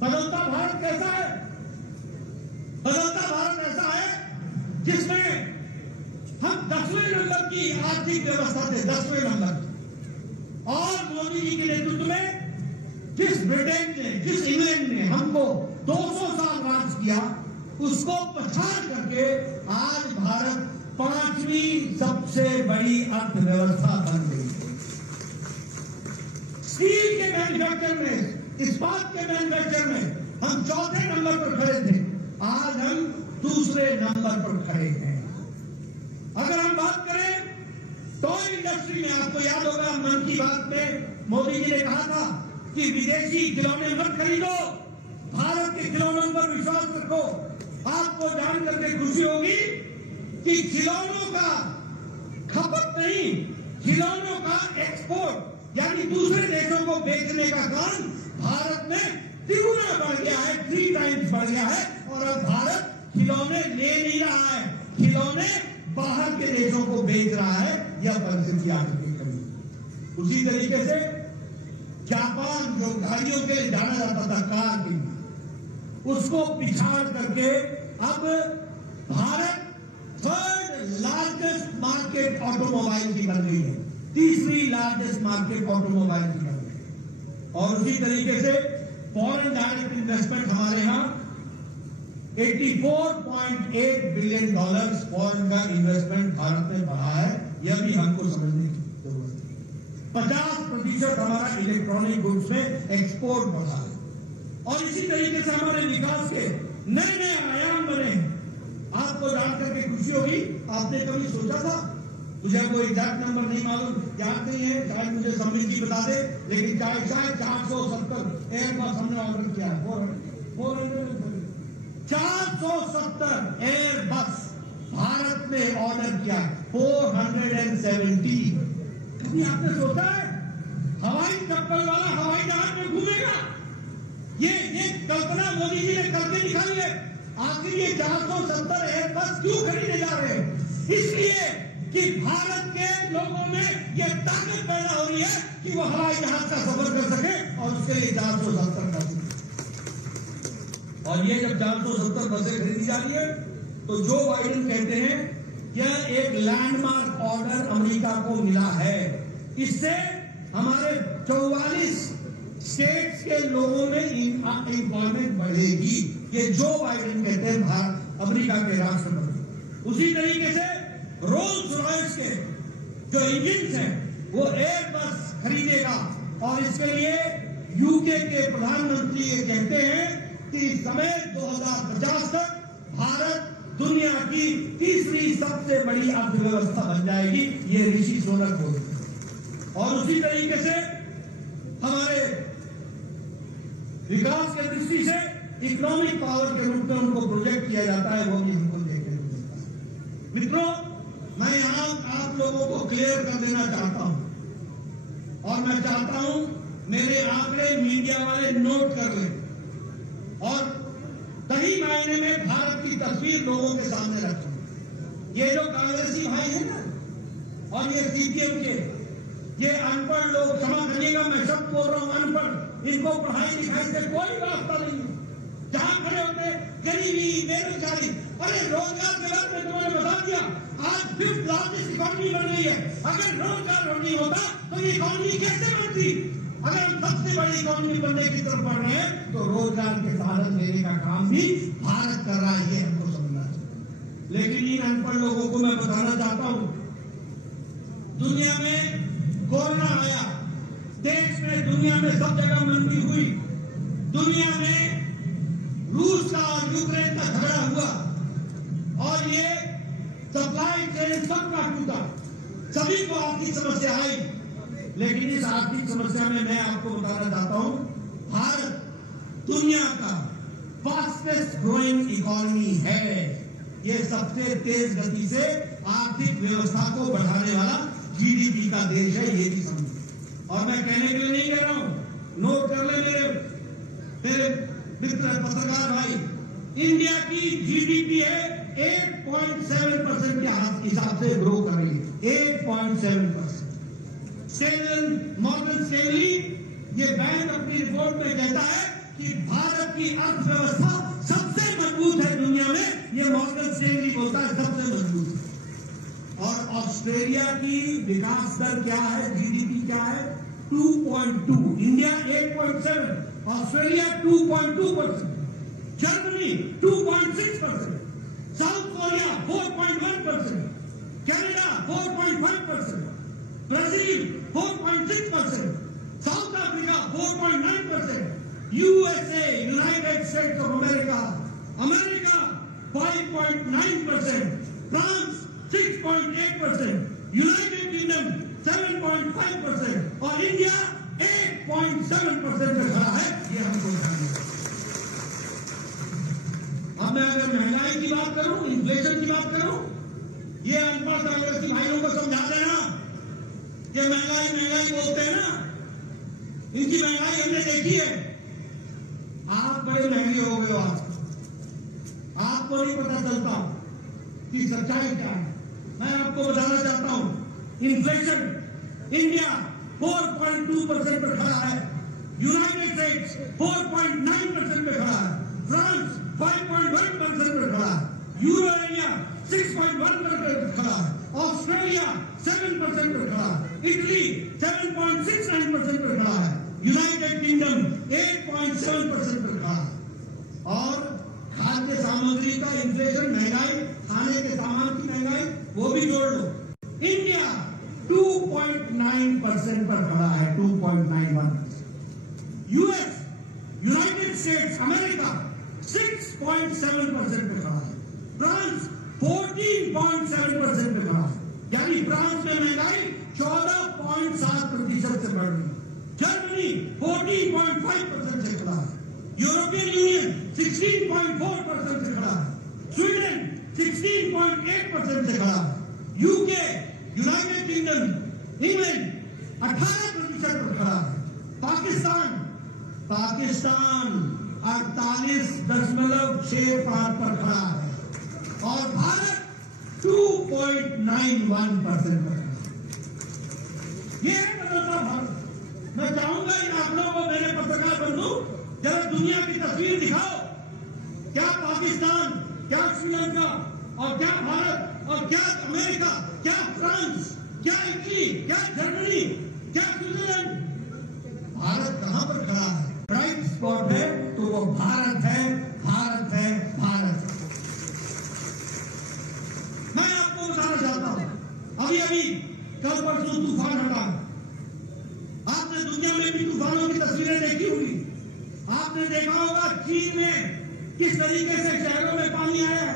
बदलता भारत कैसा है? बदलता भारत ऐसा है जिसमें हम 10वें नंबर की आर्थिक व्यवस्था थे, 10वें नंबर। और मोदी जी के नेतृत्व में जिस ब्रिटेन ने, जिस इंग्लैंड ने हमको 200 साल राज किया, उसको पछाड़ करके आज भारत 5वीं सबसे बड़ी अर्थव्यवस्था बन गई। स्टील के मैन्युफैक्चर में, इस्पात के मैन्युफैक्चर में हम 4थे नंबर पर खड़े थे, आज हम 2रे नंबर पर खड़े हैं। अगर हम बात करें टॉय इंडस्ट्री में, आपको याद होगा मन की बात में मोदी जी ने कहा था कि विदेशी खिलौने मत खरीदो, भारत के खिलौनों पर विश्वास रखो। आपको जान करके खुशी होगी कि खिलौनों का खपत नहीं, खिलौनों का एक्सपोर्ट यानी दूसरे देशों को बेचने का काम भारत में तिगुना बढ़ गया है, 3 टाइम्स बढ़ गया है। और अब भारत खिलौने ले नहीं रहा है, खिलौने बाहर के देशों को बेच रहा है। यह परिस्थिति आगे की कमी। उसी तरीके से जापान जो गाड़ियों के लिए जाना जाता था, कार के लिए, उसको पिछाड़ करके अब Bharat 3rd largest market automobile की बन गई है, 3री लार्जेस्ट मार्केट ऑटोमोबाइल की बन गई। और उसी तरीके से फॉरेन डायरेक्ट इन्वेस्टमेंट हमारे यहाँ $84.8 बिलियन फॉरेन का इन्वेस्टमेंट भारत में बढ़ा है। यह भी हमको समझने की जरूरत है। 50% हमारा इलेक्ट्रॉनिक गुड्स में एक्सपोर्ट बढ़ा है। और इसी तरीके से हमारे विकास के नए नए आयाम बने हैं। आपको जानकर के खुशी होगी, आपने कभी सोचा था? मुझे कोई एग्जैक्ट नंबर नहीं मालूम, याद नहीं है, शायद मुझे सम्मित जी बता दे, लेकिन शायद 470 एयरबस हमने ऑर्डर किया है। 470 एयरबस भारत ने ऑर्डर किया, 470। कभी आपने सोचा है हवाई चप्पल वाला हवाई जहाज में घूमेगा? ये कल्पना मोदी जी ने करके दिखाई है। आखिर ये 470 एयरबस क्यों खरीदे जा रहे हैं? इसलिए कि भारत के लोगों में ये ताकत पैदा हो रही है कि वो हवाई जहाज का सफर कर सके और उसके लिए 470 कर सके। और ये जब 470 बसें खरीदी जा रही है तो जो बाइडेन कहते हैं यह एक लैंडमार्क ऑर्डर अमेरिका को मिला है। इससे हमारे 44 स्टेट्स के लोगों में एम्प्लॉयमेंट बढ़ेगी। ये जो बाइडेन कहते हैं अमेरिका के राष्ट्रपति। उसी तरीके से रोल्स रॉयस के जो इंजिन हैं वो एयरबस खरीदेगा और इसके लिए यूके के प्रधानमंत्री ये कहते हैं कि समय 2050 तक भारत दुनिया की 3री सबसे बड़ी अर्थव्यवस्था बन जाएगी। ये ऋषि सुनक बोलते हैं। और उसी तरीके से हमारे विकास के दृष्टि से इकोनॉमिक पावर के रूप में उनको प्रोजेक्ट किया जाता है, वो भी हमको देखने को मिलता है। मित्रों, मैं यहां आप लोगों को क्लियर कर देना चाहता हूं और मैं चाहता हूं मेरे आंकड़े मीडिया वाले नोट कर लें और सही मायने में भारत की तस्वीर लोगों के सामने रखें। ये जो कांग्रेसी भाई है ना और ये सीपीएम के ये अनपढ़ लोग, क्षमा करिएगा मैं सब बोल रहा हूं अनपढ़, इनको पढ़ाई लिखाई से कोई वास्ता नहीं है। जहां खड़े होते गरीबी, बेरोजगारी, अरे रोजगार के बारे में तुमने बता दिया। आज 5th लार्जेस्ट इकोनॉमी बन गई है। अगर रोजगार नहीं होता तो ये इकोनॉमी कैसे बनती? अगर हम सबसे बड़ी इकोनॉमी बनने की तरफ बढ़ रहे हैं तो रोजगार के साधन देने का काम भी भारत कर रहा है, ये हमको समझना चाहिए। लेकिन इन अनपढ़ लोगों को मैं बताना चाहता हूं, दुनिया में कोरोना आया, देश में दुनिया में सब जगह मंदी हुई, दुनिया में रूस का और यूक्रेन का झगड़ा हुआ और ये सप्लाई चेन सबका टूटा, सभी को आर्थिक समस्या आई। लेकिन इस आर्थिक समस्या में मैं आपको बताना चाहता हूं, भारत दुनिया का फास्टेस्ट ग्रोइंग इकोनॉमी है। ये सबसे तेज गति से आर्थिक व्यवस्था को बढ़ाने वाला जीडीपी का देश है, ये भी समझिए। और मैं कहने के लिए नहीं कह रहा हूं, नोट कर ले मेरे मित्र पत्रकार भाई, इंडिया की जीडीपी है 8.7% के हिसाब से ग्रो कर रही है, 8.7%। मॉर्गन स्टैनली ये बैंक अपनी रिपोर्ट में कहता है कि भारत की अर्थव्यवस्था सबसे मजबूत है दुनिया में, ये मॉर्गन स्टैनली बोलता है सबसे मजबूत है। और ऑस्ट्रेलिया की विकास दर क्या है, जीडीपी क्या है, 2.2, India 8.7, Australia 2.2%, Germany 2.6%, south Korea 4.1%, Canada 4.5%, Brazil 4.6%, south Africa 4.9%, USA United states of America 5.9%, France 6.8%, United kingdom 7.5% और इंडिया 8.7% पे खड़ा है, ये हमको ध्यान रखना। अब मैं अगर महंगाई की बात करूं, इन्फ्लेशन की बात करूं, ये अनपढ़ कांग्रेसी भाइयों को समझा देना, ये महंगाई बोलते हैं ना, इनकी महंगाई हमने देखी है। आप बड़े महंगे हो गए हो, आपको नहीं पता चलता कि सच्चाई क्या है। मैं आपको बताना चाहता हूं, इन्फ्लेशन इंडिया 4.2% पर खड़ा है, यूनाइटेड स्टेट्स 4.9% पे खड़ा है, फ्रांस 5.1% पर खड़ा है, यूरो एरिया 6.1% पर खड़ा है, ऑस्ट्रेलिया 7% पर खड़ा है, इटली 7.69% पर खड़ा है, यूनाइटेड किंगडम 8.7% पर खड़ा है। और खाद्य सामग्री का इन्फ्लेशन, महंगाई, खाने के सामान की महंगाई, वो भी जोड़ लो, इंडिया 2.9% पर खड़ा है, 2.91%। यूएस यूनाइटेड स्टेट्स अमेरिका 6.7% पे खड़ा है, फ्रांस 14.7% पे खड़ा है, यानी फ्रांस में महंगाई 14.7% से बढ़ रही है, जर्मनी 14.5% से खड़ा है, यूरोपियन यूनियन 16.4% से खड़ा है, स्वीडन 16.8% से खड़ा है, यूके यूनाइटेड किंगडम इंग्लैंड 18% पर खड़ा है, पाकिस्तान 48.65% पर खड़ा है और भारत 2.91% पर खड़ा है। ये है बदलता भारत। मैं चाहूंगा इन आंकड़ों को मेरे पत्रकार बंधु जरा दुनिया की तस्वीर दिखाओ, क्या पाकिस्तान, क्या श्रीलंका और क्या भारत और क्या अमेरिका, क्या फ्रांस, क्या इटली, क्या जर्मनी, क्या स्विट्जरलैंड, भारत कहां पर खड़ा है? ब्राइट स्पॉट है तो वो भारत है, भारत है, भारत है। मैं आपको बताना चाहता हूं, अभी कल परसों तूफान हटा, आपने दुनिया में भी तूफानों की तस्वीरें देखी होगी। आपने देखा होगा चीन में किस तरीके से शहरों में पानी आया है,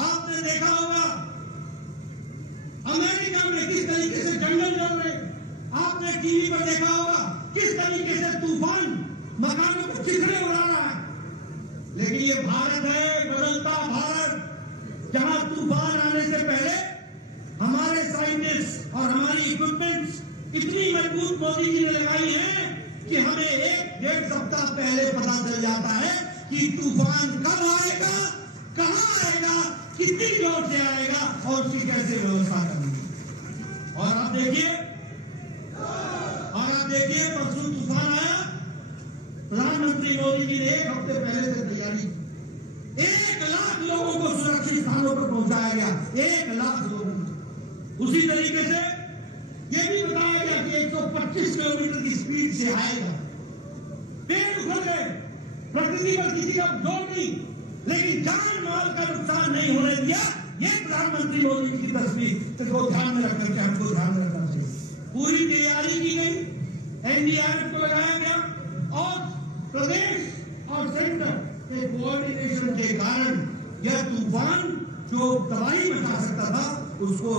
आपने देखा होगा अमेरिका में किस तरीके से जंगल जल रहे, आपने टीवी पर देखा होगा किस तरीके से तूफान मकानों को चिकने उड़ा रहा है। लेकिन ये भारत है, बदलता भारत, जहां तूफान आने से पहले हमारे साइंटिस्ट और हमारी इक्विपमेंट्स इतनी मजबूत मोदी जी ने लगाई है कि हमें 1-1.5 सप्ताह पहले पता चल जाता है कि तूफान कब आएगा, कहां आएगा, कितनी जोर से आएगा और उसकी कैसे व्यवस्था करनी है। और आप देखिए परसों तूफान आया, प्रधानमंत्री मोदी जी ने 1 हफ्ते पहले से तैयारी, 1 लाख लोगों को सुरक्षित स्थानों पर पहुंचाया गया, 1 लाख लोगों को। उसी तरीके से यह भी बताया गया कि 125 किलोमीटर की स्पीड से आएगा। पेड़ उखड़ गए, प्रकृति पर किसी का जोर नहीं, लेकिन जान माल का नुकसान नहीं होने दिया। ये प्रधानमंत्री मोदी जी की तस्वीर को ध्यान में रखकर के हमको ध्यान रखना चाहिए। पूरी तैयारी की गई, एनडीआरएफ को लगाया गया और प्रदेश और सेंटर के कोऑर्डिनेशन के कारण यह तूफान जो तबाही मचा सकता था उसको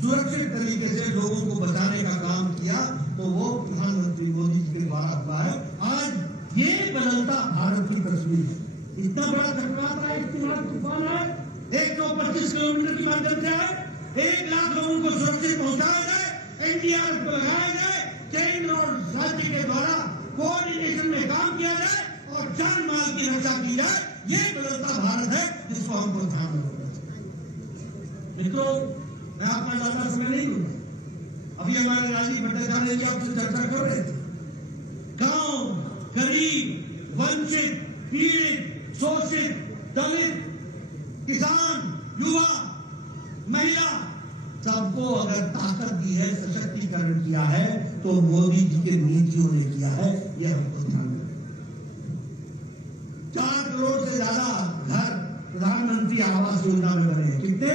सुरक्षित तरीके से लोगों को बचाने का काम किया, तो वो प्रधानमंत्री मोदी जी के द्वारा हुआ है। आज ये बदलता भारत की तस्वीर है। इतना बड़ा चक्रवात आए, इतनी बड़ा तूफान आए, 125 किलोमीटर की माध्यम से आए, 1 लाख लोगों को सुरक्षित पहुंचाया जाए, एनडीआरएफ को लगाया जाए, केंद्र और राज्य के द्वारा कोऑर्डिनेशन में काम किया जाए और जान माल की रक्षा की जाए। ये बदलता भारत है जिसको हमको ध्यान में रखना चाहिए। मित्रों, मैं आपका ज्यादा समय नहीं लूंगा। अभी हमारे राजीव भट्टाचार्य जी आपसे चर्चा कर रहे थे। गांव, गरीब, वंचित, पीड़ित, शोषित, दलित, किसान, युवा, महिला, सबको अगर ताकत दी है, सशक्तिकरण किया है, तो मोदी जी के नीतियों ने किया है। यह हमको ध्यान में 4 करोड़ से ज्यादा घर प्रधानमंत्री आवास योजना में बने। कितने?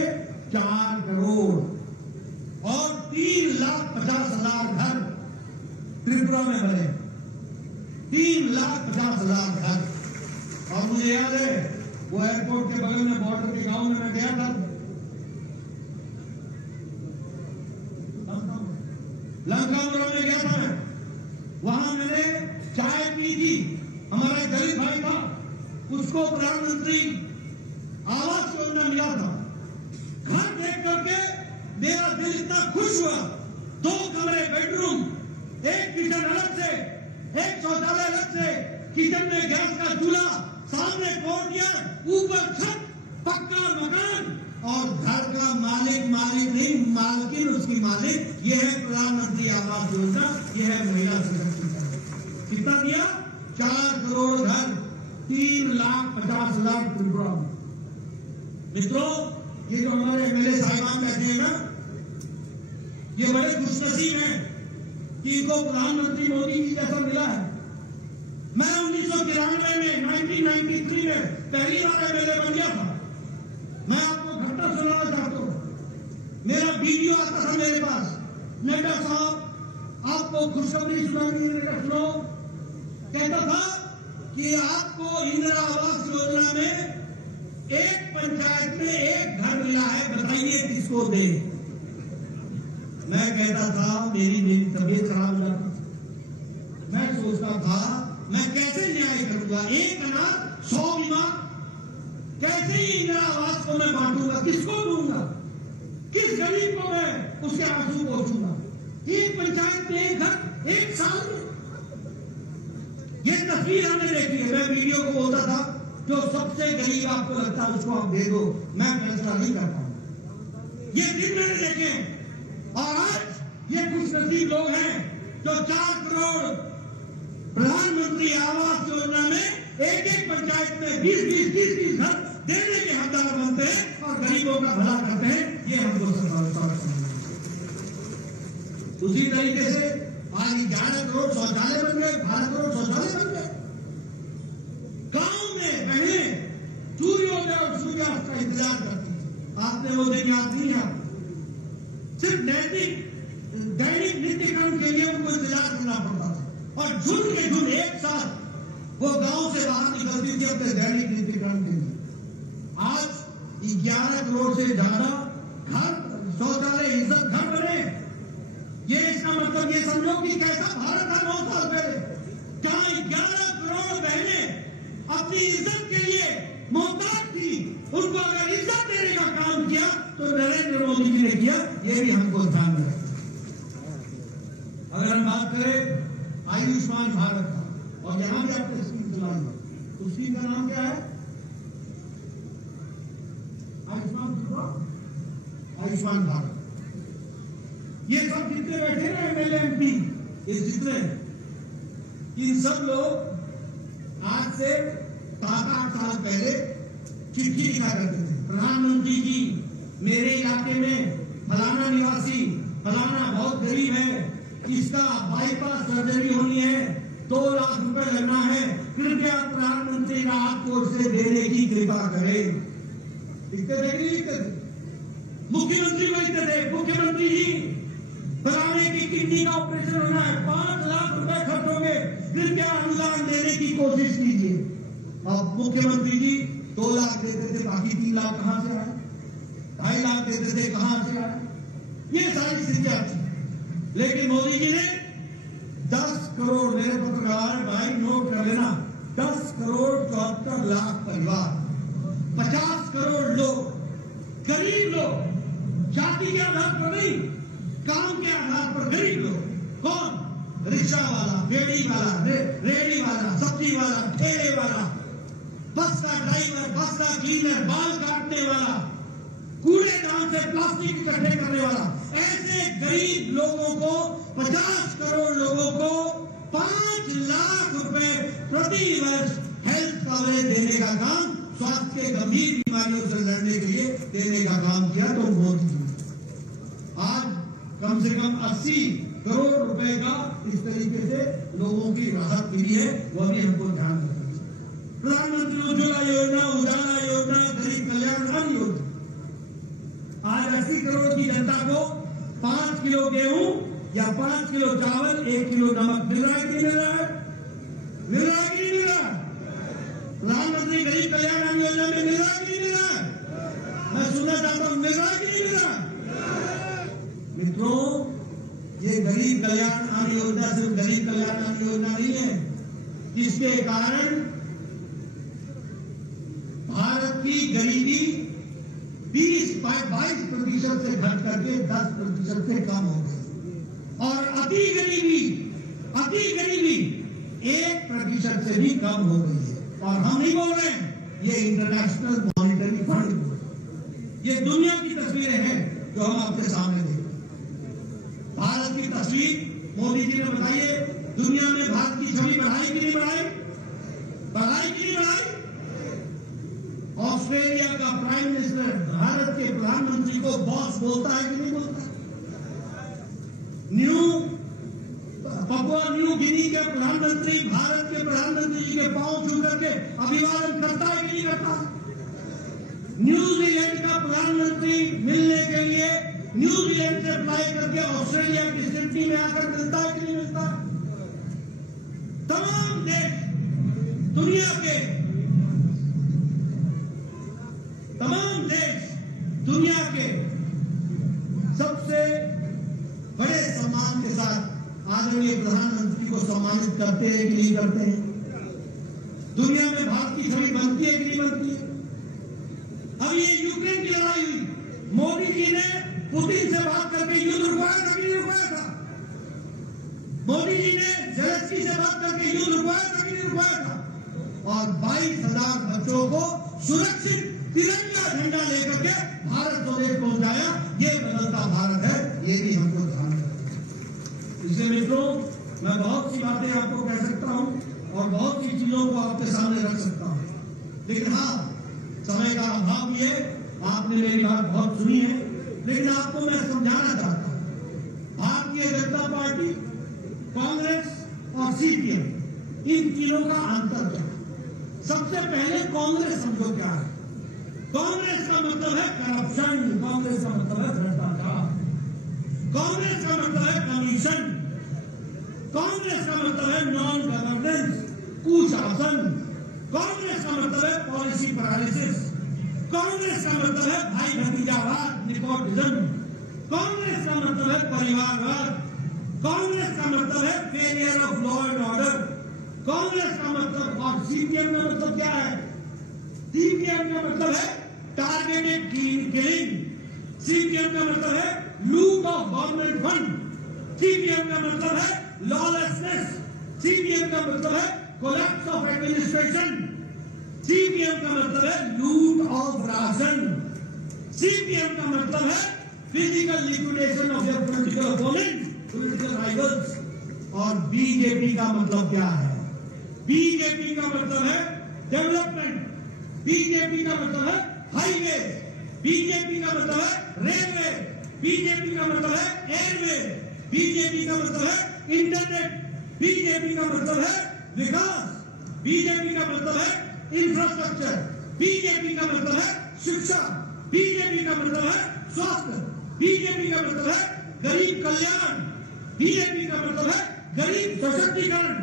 4 करोड़। और 3,50,000 घर त्रिपुरा में बने, 3,50,000 घर। और मुझे याद है वो एयरपोर्ट के बगल में बॉर्डर के गांव में मैं गया था, लंकापुरम में गया था मैं। वहां मैंने चाय पी थी। हमारा एक गरीब भाई था, उसको प्रधानमंत्री आवास योजना मिला था। घर देख करके मेरा दिल इतना खुश हुआ। 2 कमरे, बेडरूम, 1 किचन अलग से, 1 शौचालय अलग से, किचन में गैस का चूल्हा, सामने कोर्टयार्ड, ऊपर छत, पक्का मकान और घर का मालिक नहीं, मालकिन उसकी मालिक। यह है प्रधानमंत्री आवास योजना, यह है महिला सशक्तिकरण। कितना दिया? 4 करोड़ घर, 3,50,000 त्रिपुरा में। मित्रों, ये जो हमारे एमएलए साहिबान बैठे हैं ना, ये बड़े खुशनसीब हैं कि इनको प्रधानमंत्री मोदी जी जैसा मिला है। मैं 1993 में 1993 में पहली बार एमएलए बन गया था। मैं आपको घटना सुनाना चाहता हूँ। मेरा वीडियो आता था मेरे पास, नड्डा साहब आपको खुशखबरी सुनानी है, सुनो। कहता था कि आपको इंदिरा आवास योजना में एक पंचायत में 1 घर मिला है, बताइए किसको दे। मैं कहता था मेरी तबीयत खराब हो जाती थी। मैं सोचता था मैं कैसे न्याय करूंगा, 1 अनाथ 100 बीमार, कैसे ही इंदिरा आवास को मैं बांटूंगा, किसको दूंगा, किस गरीब को मैं उसके आंसू पहुंचूंगा। 1 पंचायत में 1 घर 1 साल में। ये तस्वीर हमने देखी है। मैं वीडियो को बोलता था जो सबसे गरीब आपको लगता है उसको आप दे दो, मैं फैसला नहीं करता हूं। ये दिन मैंने देखे और आज ये कुछ नसीब लोग हैं जो 4 करोड़ प्रधानमंत्री आवास योजना में 1-1 पंचायत में 20-20 घर देने के हकदार बनते हैं और गरीबों का भला करते हैं। ये हमको समझना। उसी तरीके से आज 11 करोड़ शौचालय बन गए, 12 करोड़ शौचालय बन गए। गांव में बहनें सूर्योदय और सूर्यास्त का इंतजार करती थी। आपने वो दिन याद नहीं है? सिर्फ दैनिक नित्य कर्म के लिए उनको इंतजार करना पड़ता था और झुंड के झुंड एक साथ वो गांव से बाहर निकलती थी अपने दैनिक नित्य कर्म के लिए। आज 11 करोड़ से ज्यादा घर शौचालय इज्जत घर बने। ये इसका मतलब ये समझो कि कैसा भारत था 9 साल पहले, जहां 11 करोड़ बहनें अपनी इज्जत के लिए मोहताज थी। उनको अगर इज्जत देने का काम किया तो नरेंद्र मोदी जी ने किया। ये भी हमको ध्यान में रखना। अगर हम बात करें आयुष्मान भारत का, और यहां भी आपने स्कीम चलाई है, तो स्कीम का नाम क्या है? आयुष्मान भारत। ये सब जितने बैठे ना एमएलए एमपी, ये जितने, इन सब लोग आज से 7-8 साल पहले चिट्ठी लिखा करते थे, प्रधानमंत्री जी मेरे इलाके में फलाना निवासी, फलाना बहुत गरीब है, इसका बाईपास सर्जरी होनी है, 2 लाख रुपए लगना है, कृपया प्रधानमंत्री राहत कोष से देने की कृपा करें। लिखते थे, मुख्यमंत्री को लिखते थे, मुख्यमंत्री जी फलाने की किडनी का ऑपरेशन होना है, 5 लाख रुपए खर्च होंगे, कृपया अनुदान देने की कोशिश कीजिए। अब मुख्यमंत्री जी 2 लाख देते थे, बाकी 3 लाख कहां से आए? 2.5 लाख देते थे, कहां से आए? ये सारी स्थितियां थी। लेकिन मोदी जी ने 10 करोड़, मेरे पत्रकार भाई नोट कर लेना, 10 करोड़ 74 लाख परिवार, 50 करोड़ लोग, गरीब लोग, जाति के आधार पर नहीं, काम के आधार पर गरीब लोग। कौन? रिक्शा वाला, बेड़ी वाला, रेडी वाला, सब्जी वाला, ठेले वाला, बस का ड्राइवर, बस का क्लीनर, बाल काटने वाला, कूड़ेदान से प्लास्टिक इकट्ठे करने वाला, ऐसे गरीब लोगों को, 50 करोड़ लोगों को 5 लाख रुपए प्रति वर्ष हेल्थ कवरेज देने का काम, स्वास्थ्य के गंभीर बीमारियों से लड़ने के लिए देने का काम किया। तो मोदी जी आज कम से कम 80 करोड़ रुपए का इस तरीके से लोगों की राहत मिली है, वह भी हमको ध्यान रखना चाहिए। प्रधानमंत्री उज्ज्वला योजना, उजाला योजना, गरीब कल्याण अन्न योजना, आज 80 करोड़ की जनता को 5 किलो गेहूं या 5 किलो चावल, 1 किलो नमक मिल रहा है कि नहीं मिल रहा है? मिल रहा है कि नहीं मिल रहा है? प्रधानमंत्री गरीब कल्याण अन्न योजना में मिल रहा है कि नहीं मिल रहा है? मैं सुनना चाहता हूं, मिल रहा है कि नहीं मिल रहा है? मित्रों, ये गरीब कल्याण अन्न योजना सिर्फ गरीब कल्याण अन्न योजना नहीं है, जिसके कारण भारत की गरीबी 22% से घट करके 10% से कम हो गई, और अति गरीबी 1% से भी कम हो गई है। और हम नहीं बोल रहे हैं, ये इंटरनेशनल मॉनिटरी फंड बोल रहे हैं। ये दुनिया की तस्वीरें हैं जो हम आपके सामने देख रहे हैं। भारत की तस्वीर मोदी जी ने बताई है, दुनिया में भारत की छवि बढ़ाई कि नहीं बढ़ाई? बढ़ाई कि नहीं बढ़ाई? ऑस्ट्रेलिया का प्राइम मिनिस्टर भारत के प्रधानमंत्री को बॉस बोलता है कि नहीं बोलता? पपुआ न्यू गिनी के प्रधानमंत्री भारत के प्रधानमंत्री जी के पांव छू करके अभिवादन करता है कि नहीं करता? न्यूजीलैंड का प्रधानमंत्री मिलने के लिए न्यूजीलैंड से फ्लाई करके ऑस्ट्रेलिया की सिडनी में आकर मिलता है कि नहीं मिलता? तमाम देश, दुनिया के तमाम देश, दुनिया के सबसे बड़े सम्मान के साथ आदरणीय प्रधानमंत्री को सम्मानित करते हैं कि नहीं करते हैं? दुनिया में भारत की छवि बनती है कि नहीं बनती है? अब ये यूक्रेन की लड़ाई हुई, मोदी जी ने पुतिन से बात करके युद्ध रुकवाया था कि नहीं रुकवाया था? मोदी जी ने ज़ेलेंस्की से बात करके युद्ध रुकवाया था कि नहीं रुकवाया था? और 22,000 बच्चों को सुरक्षित तिरंगा झंडा लेकर के भारत स्वदेश पहुंचाया। ये बदलता भारत है, ये भी हमको ध्यान रखना है। इसलिए मित्रों, मैं बहुत सी बातें आपको कह सकता हूं और बहुत सी चीजों को आपके सामने रख सकता हूं, लेकिन हाँ, समय का अभाव भी है। आपने मेरी बात बहुत सुनी है, लेकिन आपको मैं समझाना चाहता हूं, भारतीय जनता पार्टी, कांग्रेस और सीपीएम, इन तीनों का अंतर क्या है? सबसे पहले कांग्रेस समझो क्या है। कांग्रेस का मतलब है करप्शन, कांग्रेस का मतलब है भ्रष्टाचार, कांग्रेस का मतलब है कमीशन, कांग्रेस का मतलब है नॉन गवर्नेंस, कुशासन, कांग्रेस का मतलब है पॉलिसी पैरालिसिस, कांग्रेस का मतलब है भाई भतीजावाद, नेपोटिज्म, कांग्रेस का मतलब है परिवारवाद, कांग्रेस का मतलब है failure of law and order, Congress का मतलब, और सीपीएम का मतलब क्या है? सीपीएम का मतलब है टारगेटेड किलिंग, सीपीएम का मतलब है लूट ऑफ गवर्नमेंट फंड, सीपीएम का मतलब है लॉलेसनेस, सीपीएम का मतलब है कोलैप्स ऑफ एडमिनिस्ट्रेशन, सीपीएम का मतलब है लूट ऑफ राशन, सीपीएम का मतलब है physical liquidation of your political opponent, political rivals. और बीजेपी का मतलब क्या है? बीजेपी का मतलब है डेवलपमेंट, बीजेपी का मतलब है हाईवे, बीजेपी का मतलब है रेलवे, बीजेपी का मतलब है एयरवे, बीजेपी का मतलब है इंटरनेट, बीजेपी का मतलब है विकास, बीजेपी का मतलब है इंफ्रास्ट्रक्चर, बीजेपी का मतलब है शिक्षा, बीजेपी का मतलब है स्वास्थ्य, बीजेपी का मतलब है गरीब कल्याण, बीजेपी का मतलब है गरीब सशक्तिकरण,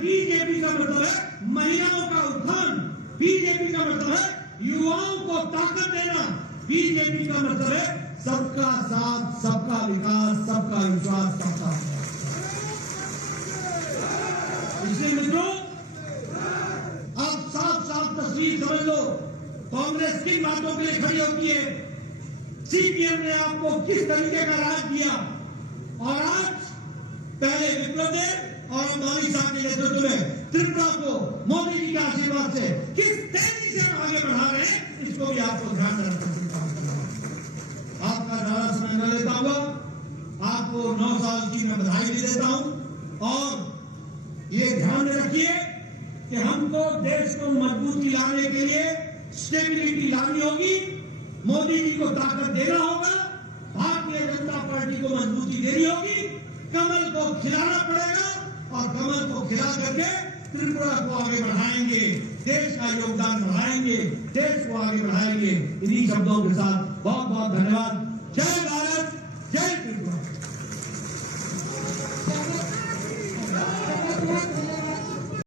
बीजेपी का मतलब है महिलाओं का उत्थान, बीजेपी का मतलब है युवाओं को ताकत देना, बीजेपी का मतलब है सबका साथ, सबका विकास, सबका विश्वास, सबका इसलिए मित्रों आप साफ साफ तस्वीर समझ लो, कांग्रेस किन बातों के लिए खड़ी होती है, सीपीएम ने आपको किस तरीके का राज दिया, और आज पहले विप्लव देव और अंबानी साहब के नेतृत्व में त्रिपुरा को मोदी जी के आशीर्वाद से किस तेजी से हम आगे बढ़ा रहे हैं, इसको भी आपको ध्यान में रखना पड़ता है। आपका ज्यादा समय न लेता हुआ आपको 9 साल की मैं बधाई भी देता हूं, और ये ध्यान में रखिए कि हमको देश को मजबूती लाने के लिए स्टेबिलिटी लानी होगी, मोदी जी को ताकत देना होगा, भारतीय जनता पार्टी को मजबूती देनी होगी, कमल को खिलाना पड़ेगा, और कमल को खिला करके त्रिपुरा को आगे बढ़ाएंगे, देश का योगदान बढ़ाएंगे, देश को आगे बढ़ाएंगे। इन्हीं शब्दों के साथ बहुत बहुत धन्यवाद। जय